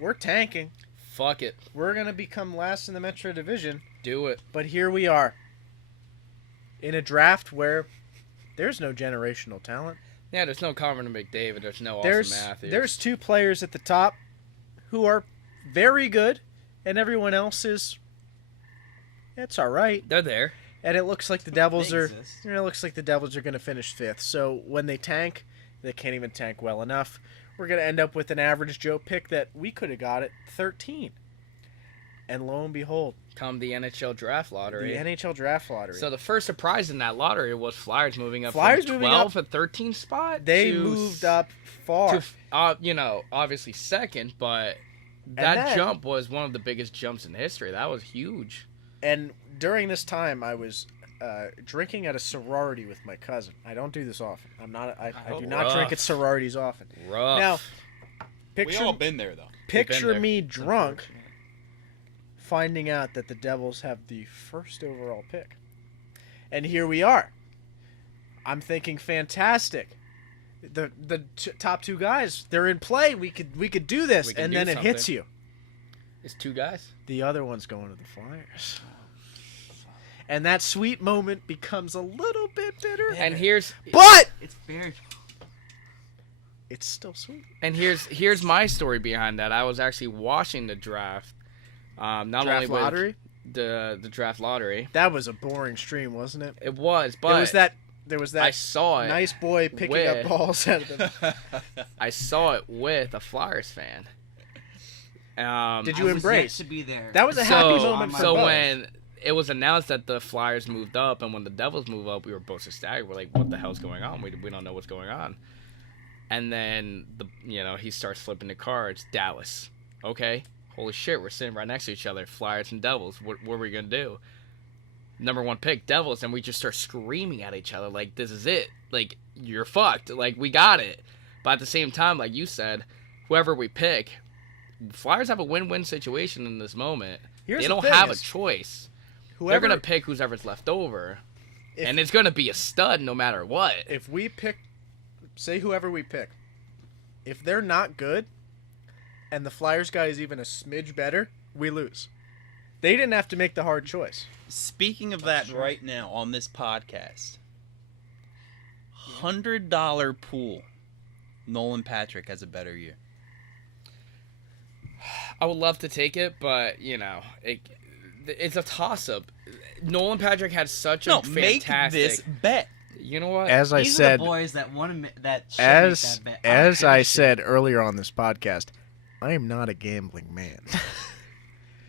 we're tanking. Fuck it. We're going to become last in the Metro Division. Do it. But here we are. In a draft where there's no generational talent. Yeah, there's no Connor McDavid. There's no There's Austin Matthews. there's two players at the top who are very good, and everyone else is, it's all right. They're there. And it looks like the Devils They are. exist. It looks like the Devils are going to finish 5th. So when they tank, they can't even tank well enough. We're going to end up with an average Joe pick that we could have got at 13. And lo and behold, Come the NHL draft lottery. the NHL draft lottery. So the first surprise in that lottery was Flyers moving up Flyers from moving 12 and 13 spot. they to moved up far. to, obviously second, but that then- jump was one of the biggest jumps in history. That was huge. And during this time, I was drinking at a sorority with my cousin. I don't do this often. I do not rough. drink at sororities often. Rough. Now, We picture all been there though. picture there. me drunk, finding out that the Devils have the first overall pick, and here we are. I'm thinking, fantastic. The top two guys, they're in play. We could do this, We can and do then it hits something. you. It's two guys. The other one's going to the Flyers. And that sweet moment becomes a little bit bitter. And here's But It's very. it's still sweet. here's my story behind that. I was actually watching the draft. Not only Draft with lottery? the draft lottery. That was a boring stream, wasn't it? It was, but There was I that saw it. nice boy picking with- up balls out of the... I saw it with a Flyers fan. Did you embrace? To be there. That was a happy moment for So both. when it was announced that the Flyers moved up, and when the Devils move up, we were both staggered. We're like, "What the hell's going on? We don't know what's going on." And then he starts flipping the cards. Dallas, okay, holy shit, we're sitting right next to each other. Flyers and Devils. What are we gonna do? Number one pick, Devils, and we just start screaming at each other like, "This is it! Like you're fucked! Like we got it!" But at the same time, like you said, whoever we pick, Flyers have a win-win situation in this moment. Here's They the don't thing have a is, choice. whoever, They're gonna pick whoever's left over, If- and it's gonna be a stud no matter what. if we pick, say whoever we pick, if they're not good, and the Flyers guy is even a smidge better, we lose. They didn't have to make the hard choice. Speaking of that right now on this podcast, $100 pool. Nolan Patrick has a better year. I would love to take it, but it's a toss-up. Nolan Patrick had such a No, make fantastic. this bet. You know what? As I These are said, the boys that want to that should as make that bet. as I said earlier on this podcast, I am not a gambling man.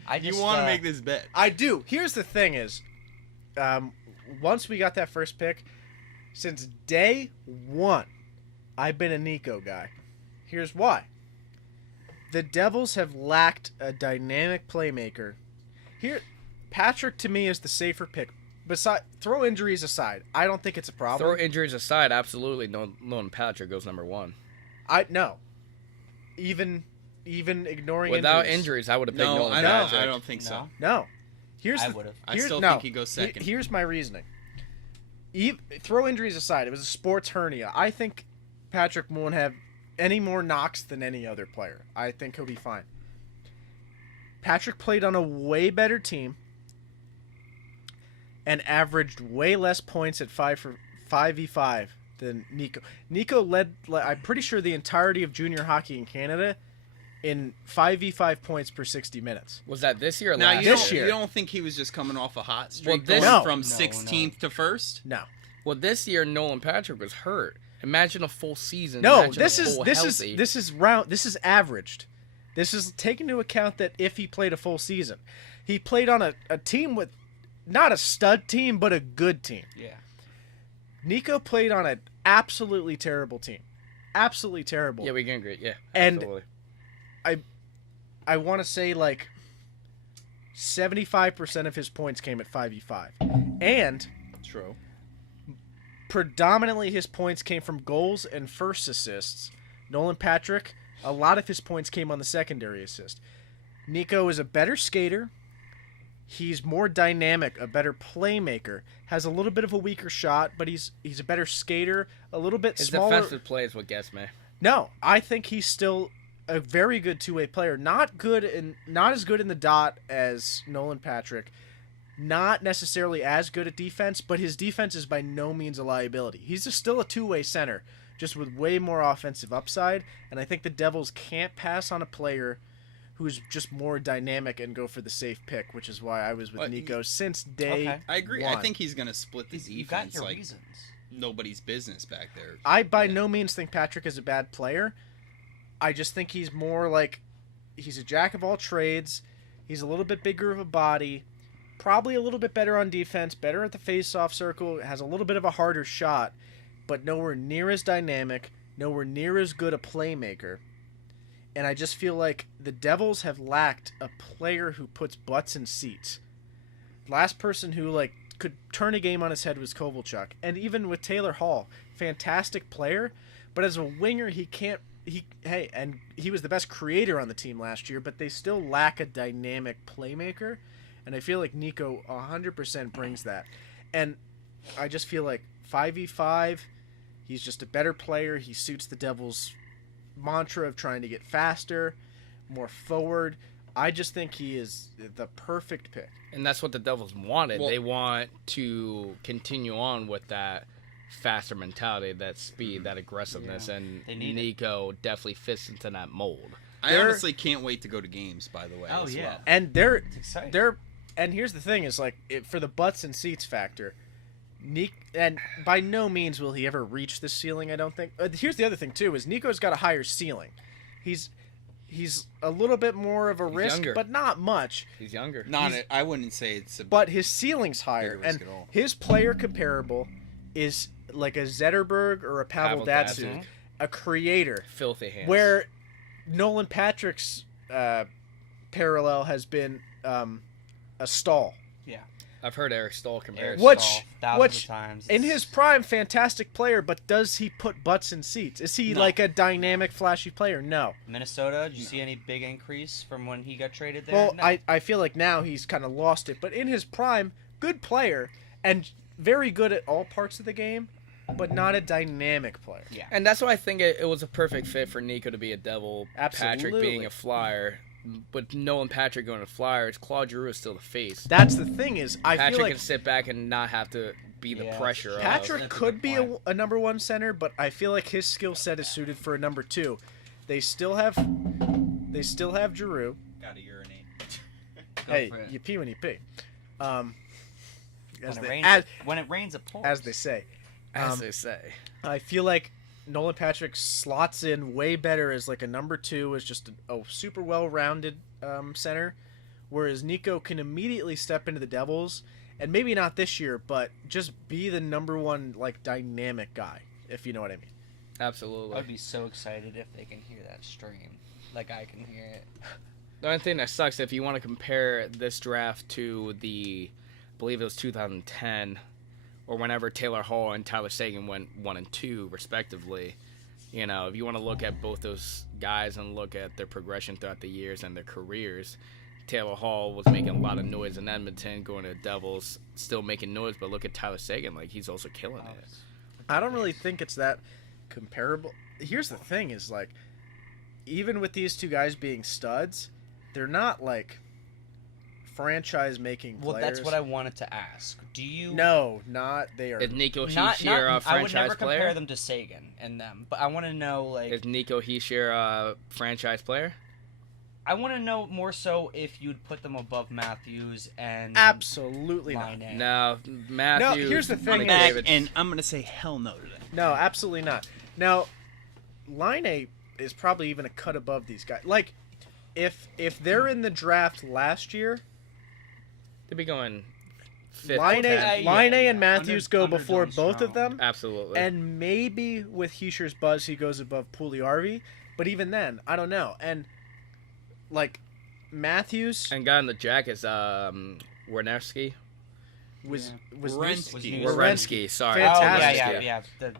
I You just want to make this bet? I do. Here's the thing: is once we got that first pick, since day one, I've been a Nico guy. Here's why: the Devils have lacked a dynamic playmaker. Here, Patrick to me is the safer pick. Throw injuries aside, I don't think it's a problem. Throw injuries aside, absolutely. Nolan Patrick goes number one. No. Even ignoring Without injuries. injuries, I would have picked No, Nolan I Patrick. don't think so. No. Here's I the- would've. I here's- still no. think he goes second. Here's my reasoning. Throw injuries aside, it was a sports hernia. I think Patrick won't have any more knocks than any other player. I think he'll be fine. Patrick played on a way better team and averaged way less points at 5v5 than Nico. Nico led, I'm pretty sure, the entirety of junior hockey in Canada in 5v5 points per 60 minutes. Was that this year or Now last you This don't, year. you don't think he was just coming off a hot streak, Well, this- going No. from No, 16th to first? No. Well, this year Nolan Patrick was hurt. Imagine a full season. No, Imagine this a is full this healthy. is this is round. This is averaged. This is taking into account that if he played a full season, he played on a team with not a stud team but a good team. Yeah. Nico played on an absolutely terrible team, absolutely terrible. Yeah, we can agree. Yeah, And- absolutely. I want to say like 75% of his points came at 5v5, and True. predominantly his points came from goals and first assists. Nolan Patrick, a lot of his points came on the secondary assist. Nico is a better skater. He's more dynamic, a better playmaker, has a little bit of a weaker shot, but he's a better skater, a little bit His smaller. defensive play is what gets me. No, I think he's still a very good two-way player. Not as good in the dot as Nolan Patrick. Not necessarily as good at defense, but his defense is by no means a liability. He's still a two-way center, just with way more offensive upside, and I think the Devils can't pass on a player who's just more dynamic and go for the safe pick, which is why I was with But Nico since day Okay. I agree. one. I think he's gonna split the You got defense your like reasons. nobody's business back there. I by Yeah. no means think Patrick is a bad player. I just think he's more like he's a jack of all trades. He's a little bit bigger of a body, probably a little bit better on defense, better at the face-off circle, has a little bit of a harder shot, but nowhere near as dynamic, nowhere near as good a playmaker. And I just feel like the Devils have lacked a player who puts butts in seats. Last person who could turn a game on his head was Kovalchuk, and even with Taylor Hall, fantastic player, but as a winger he can't. And he was the best creator on the team last year, but they still lack a dynamic playmaker, and I feel like Nico 100% brings that. And I just feel like 5v5, he's just a better player. He suits the Devils' mantra of trying to get faster, more forward. I just think he is the perfect pick. And that's what the Devils wanted. Well- They want to continue on with that faster mentality, that speed, that aggressiveness, Yeah. and They need it. Nico definitely fits into that mold. I They're- honestly can't wait to go to games. By the way, Oh, as yeah. well. And It's exciting. and here's the thing is for the butts and seats factor, and by no means will he ever reach the ceiling, I don't think. Here's the other thing too is Nico's got a higher ceiling. He's a little bit more of a He's risk, younger. but not much. He's younger. I wouldn't say it's a. But his ceiling's higher, Bigger risk and at all. his player comparable is like a Zetterberg or a Pavel Pavel Datsyuk, Datsyuk. a creator. Filthy hands. Where Nolan Patrick's parallel has been a stall. I've heard Eric Stahl compared. Which- Stall thousands which- of times. In It's- his prime, fantastic player, but does he put butts in seats? Is he No. like a dynamic, flashy player? No. Minnesota, did you see any big increase from when he got traded there? Well, No. I feel like now he's kind of lost it, but in his prime, good player and very good at all parts of the game, but not a dynamic player. Yeah. And that's why I think it was a perfect fit for Nico to be a Devil, Patrick Absolutely. being a Flyer. But Nolan Patrick going to Flyers, Claude Giroux is still the face. That's the thing is, I Patrick feel like can sit back and not have to be the Yeah. pressure of. Patrick That's a could good be point. a number one center, but I feel like his skill set is suited for a number two. They still have Giroux. Gotta urinate. Hey, for it. you pee when you pee. As when, they, it rains, as, when it rains, it pours. as they say. as they say. I feel like Nolan Patrick slots in way better as like a number two, as just a super well-rounded center, whereas Nico can immediately step into the Devils, and maybe not this year, but just be the number one like dynamic guy, if you know what I mean. Absolutely. I'd be so excited if they can hear that stream, like I can hear it. The only thing that sucks, if you want to compare this draft to I believe it was 2010, or whenever Taylor Hall and Tyler Seguin went 1 and 2 respectively, you know, if you want to look at both those guys and look at their progression throughout the years and their careers, Taylor Hall was making a lot of noise in Edmonton, going to the Devils, still making noise, but look at Tyler Seguin, like he's also killing it. I don't really think it's that comparable. Here's the thing is like, even with these two guys being studs, they're not like franchise making Well, players. that's what I wanted to ask. Do you? No, not they are. Is Nico Not, Hischier a not, I would franchise never compare player? them to Sagan and them, but I want to know like Is Nico Hischier a franchise player? I want to know more so if you'd put them above Matthews and Absolutely not. Line A. No, Matthews. here's the thing, McDavid. And I'm gonna say hell no to that. No, absolutely not. Now, Line A is probably even a cut above these guys. Like, if they're in the draft last year, They'd be going fifth. Line A, Okay, Line A yeah, and yeah. Matthews Under- go under before Jones both of Strong. them, Absolutely. and maybe with Heischer's buzz he goes above Puljujärvi. But even then, I don't know. And like Matthews And guy in the jack is Wernerski. was Werenski. Werensky, sorry. Oh yeah, Fantastic. yeah. The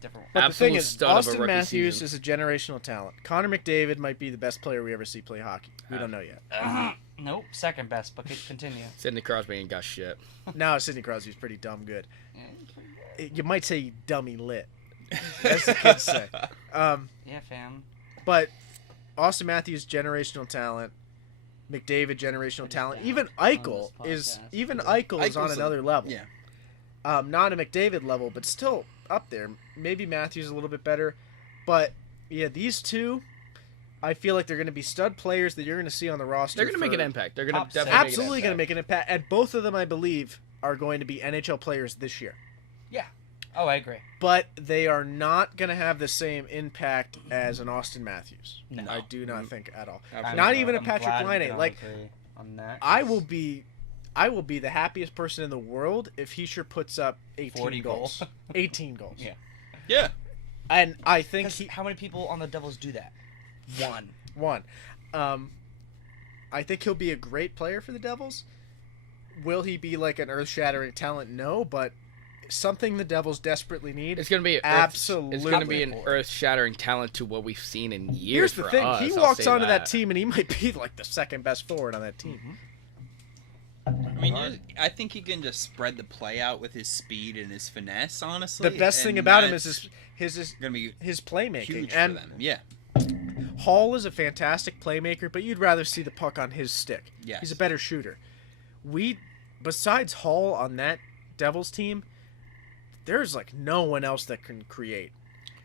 different one. But the thing Absolute is, stud of a Austin rookie Matthews season. is a generational talent. Connor McDavid might be the best player we ever see play hockey. We don't know yet. Nope, second best, but continue. Sidney Crosby ain't got shit. No, Sidney Crosby's pretty dumb good. Yeah, he's pretty good. You might say dummy lit, as the kids say. Yeah, fam. But Austin Matthews, generational talent. McDavid, generational talent. Even Eichel is on Eichel's another level. Yeah. Not a McDavid level, but still up there. Maybe Matthews a little bit better, but yeah, these two, I feel like they're going to be stud players that you're going to see on the roster. They're going to make an impact. They're going top to seven. definitely Absolutely going to make an impact, and both of them, I believe, are going to be NHL players this year. Oh, I agree. But they are not going to have the same impact as an Austin Matthews. No. I do not think at all. Absolutely. Not even a I'm Patrick glad we Laine. can all Like, agree on that. I will be the happiest person in the world if he sure puts up 18 40 goals. goals. 18 goals. Yeah. Yeah. And I think 'Cause how many people on the Devils do that? One. One. I think he'll be a great player for the Devils. Will he be like an earth-shattering talent? No, but something the Devils desperately need. It's going to be Absolutely. It's going to be an earth-shattering talent to what we've seen in years. Here's the for thing: us, he I'll walks say onto that team, and he might be like the second best forward on that team. I mean, I think he can just spread the play out with his speed and his finesse. Honestly, The best thing and about him is that's his gonna be playmaking. huge And for them. Yeah. Hall is a fantastic playmaker, but you'd rather see the puck on his stick. Yes. He's a better shooter. Besides Hall on that Devils team, there's like no one else that can create.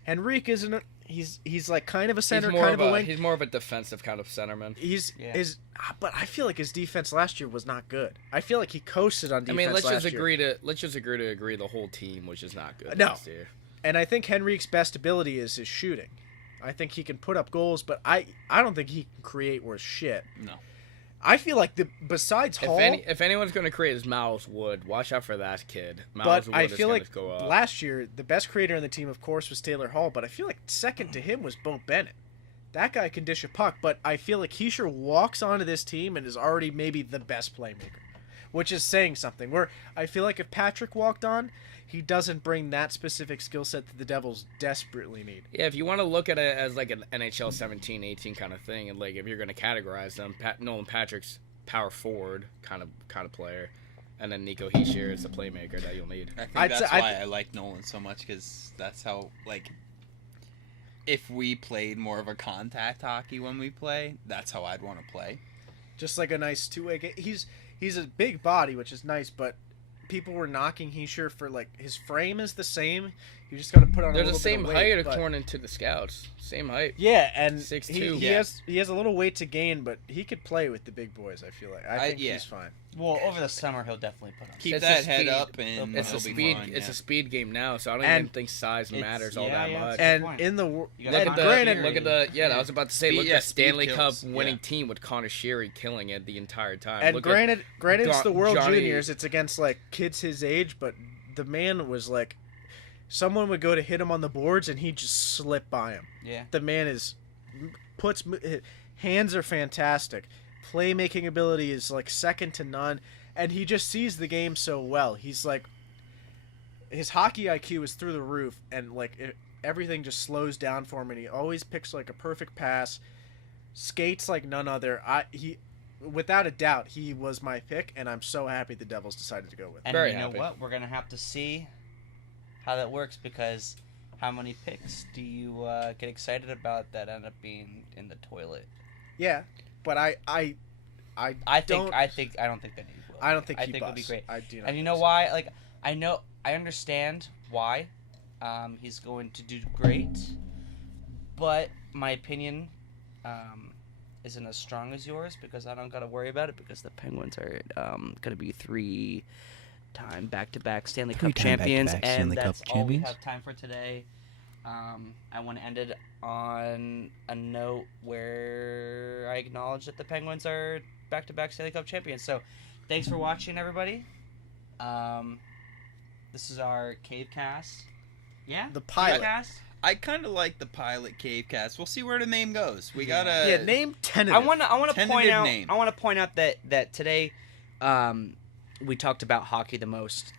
Henrique isn't. He's like kind of a center, kind of a wing. He's more of a defensive kind of centerman. But I feel like his defense last year was not good. I feel like he coasted on defense. I mean, let's last just year. agree to agree the whole team, which is not good No. last year. And I think Henrique's best ability is his shooting. I think he can put up goals, but I don't think he can create worth shit. No. I feel like besides Hall, If anyone's going to create is Miles Wood, watch out for that kid. Miles but Wood I is feel gonna like go up. last year the best creator on the team, of course, was Taylor Hall. But I feel like second to him was Bo Bennett. That guy can dish a puck, but I feel like he sure walks onto this team and is already maybe the best playmaker, which is saying something. Where I feel like if Patrick walked on, he doesn't bring that specific skill set that the Devils desperately need. Yeah, if you want to look at it as like an NHL 17-18 kind of thing, and like if you're going to categorize them, Nolan Patrick's power forward kind of player, and then Nico Hischier is the playmaker that you'll need. I think I'd that's say- why I like Nolan so much, because that's how, like, if we played more of a contact hockey when we play, that's how I'd want to play. Just like a nice two-way game. He's a big body, which is nice, but people were knocking Hischier for like his frame is the same. You just got to put on They're a the little same bit of height weight, but- according to the scouts. Same height. Yeah, and 6'2". he has a little weight to gain, but he could play with the big boys. I feel like I think yeah. he's fine. Well, over the summer he'll definitely put on. Keep It's that a head speed- up, and It's a he'll be speed. fine, It's yeah. a speed game now, so I don't And even think size it's- matters all yeah, that yeah, much. it's- And point. in the You Look gotta at and the granted, look at the I was about to say Speed- look yeah, at the Stanley speed Cup kills, winning yeah. team with Connor Sheary killing it the entire time. and Look at granted, it's the World Johnny- Juniors. It's against like kids his age, but the man was like, someone would go to hit him on the boards, and he'd just slip by him. Yeah. The man hands are fantastic. Playmaking ability is like second to none, and he just sees the game so well. He's like, his hockey IQ is through the roof, and like everything just slows down for him, and he always picks like a perfect pass, skates like none other. Without a doubt, he was my pick, and I'm so happy the Devils decided to go with him. And Very you know happy. what? We're gonna have to see how that works, because how many picks do you get excited about that end up being in the toilet? Yeah, but I I don't don't think they need Will. I don't think I he think it'll be busts. great. I do not. And you know why? Like, I understand why he's going to do great, but my opinion isn't as strong as yours, because I don't got to worry about it, because the Penguins are going to be 3-time back-to-back Stanley Cup Three-time champions, back-to-back and Stanley Cup that's all we champions. have time for today. I want to end it on a note where I acknowledge that the Penguins are back-to-back Stanley Cup champions. So, thanks for watching, everybody. This is our Cavecast. Yeah? The pilot. Cavecast? I kind of like the pilot Cavecast. We'll see where the name goes. We gotta. Yeah, name tentative. I want to Tentative point out. name. I want to point out that today, we talked about hockey the most.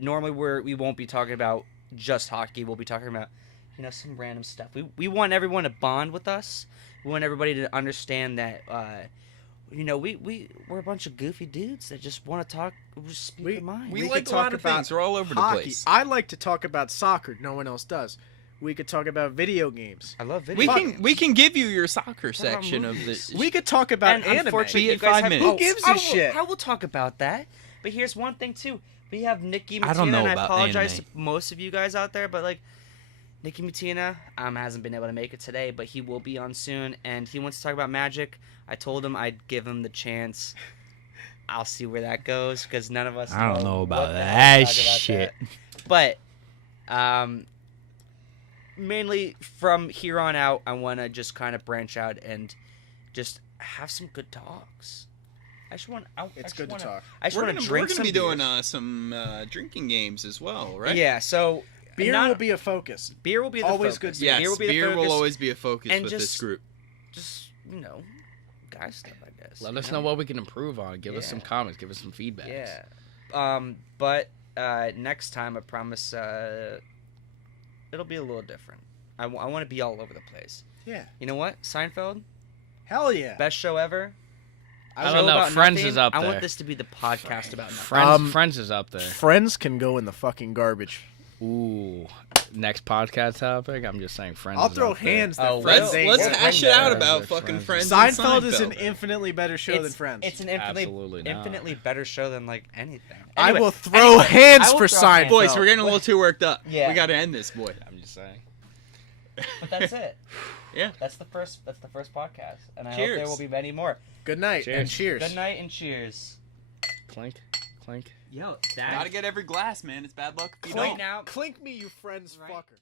Normally we won't be talking about just hockey. We'll be talking about, some random stuff. We want everyone to bond with us. We want everybody to understand that you know, we're a bunch of goofy dudes that just want to talk, just speak their mind. We We like could a lot talk of about things. We're all over the hockey. place. I like to talk about soccer. No one else does. We could talk about video games. I love video We games. can give you your soccer Talk about section of movies. the. We could talk about And anime. unfortunately, Be you it guys 5 have- minutes. Who gives a shit? I will talk about that. But here's one thing too. We have Nikki Matina, I don't know and I about apologize anime. to most of you guys out there, but like Nikki Matina hasn't been able to make it today, but he will be on soon, and he wants to talk about Magic. I told him I'd give him the chance. I'll see where that goes because none of us. I don't know what about the hell to that talk about shit. that. But mainly from here on out, I want to just kind of branch out and just have some good talks. I just want. It's good to talk. I just We're want gonna, to drink we're gonna some be doing beers. some drinking games as well, right? Yeah, so Beer not- will be a focus. beer will be the always focus. good Yes, Beer will be the beer focus. will always be a focus and with just- this group. Just guy stuff, I guess. Let you us know what we can improve on. Give us some Yeah. comments. Give us some feedback. Yeah. But next time I promise it'll be a little different. I want to be all over the place. Yeah. You know what? Seinfeld, Hell yeah. best show ever. I don't Show know. about Friends nothing. is up I there. want this to be the podcast about nothing. Friends is up there. Friends can go in the fucking garbage. Ooh. Next podcast topic. I'm just saying, Friends. I'll is throw up there. hands that Oh, Friends well, ain't Let's good. hash it Friends out are about good fucking friends. Friends. Seinfeld and is an infinitely better show than Friends. It's an Absolutely not. infinitely better show than like anything. I Anyway, will throw hands I will for throw hands. Seinfeld. Boys, we're getting a little too worked up. Yeah. We got to end this, boy. I'm just saying. But that's it. Yeah. That's the first podcast, and I hope Cheers. there will be many more. Good night and cheers. Good night and cheers. Clink, clink. Yo, Gotta get every glass, man. It's bad luck if you Clink don't. now. Clink me, you Friends Right. fucker.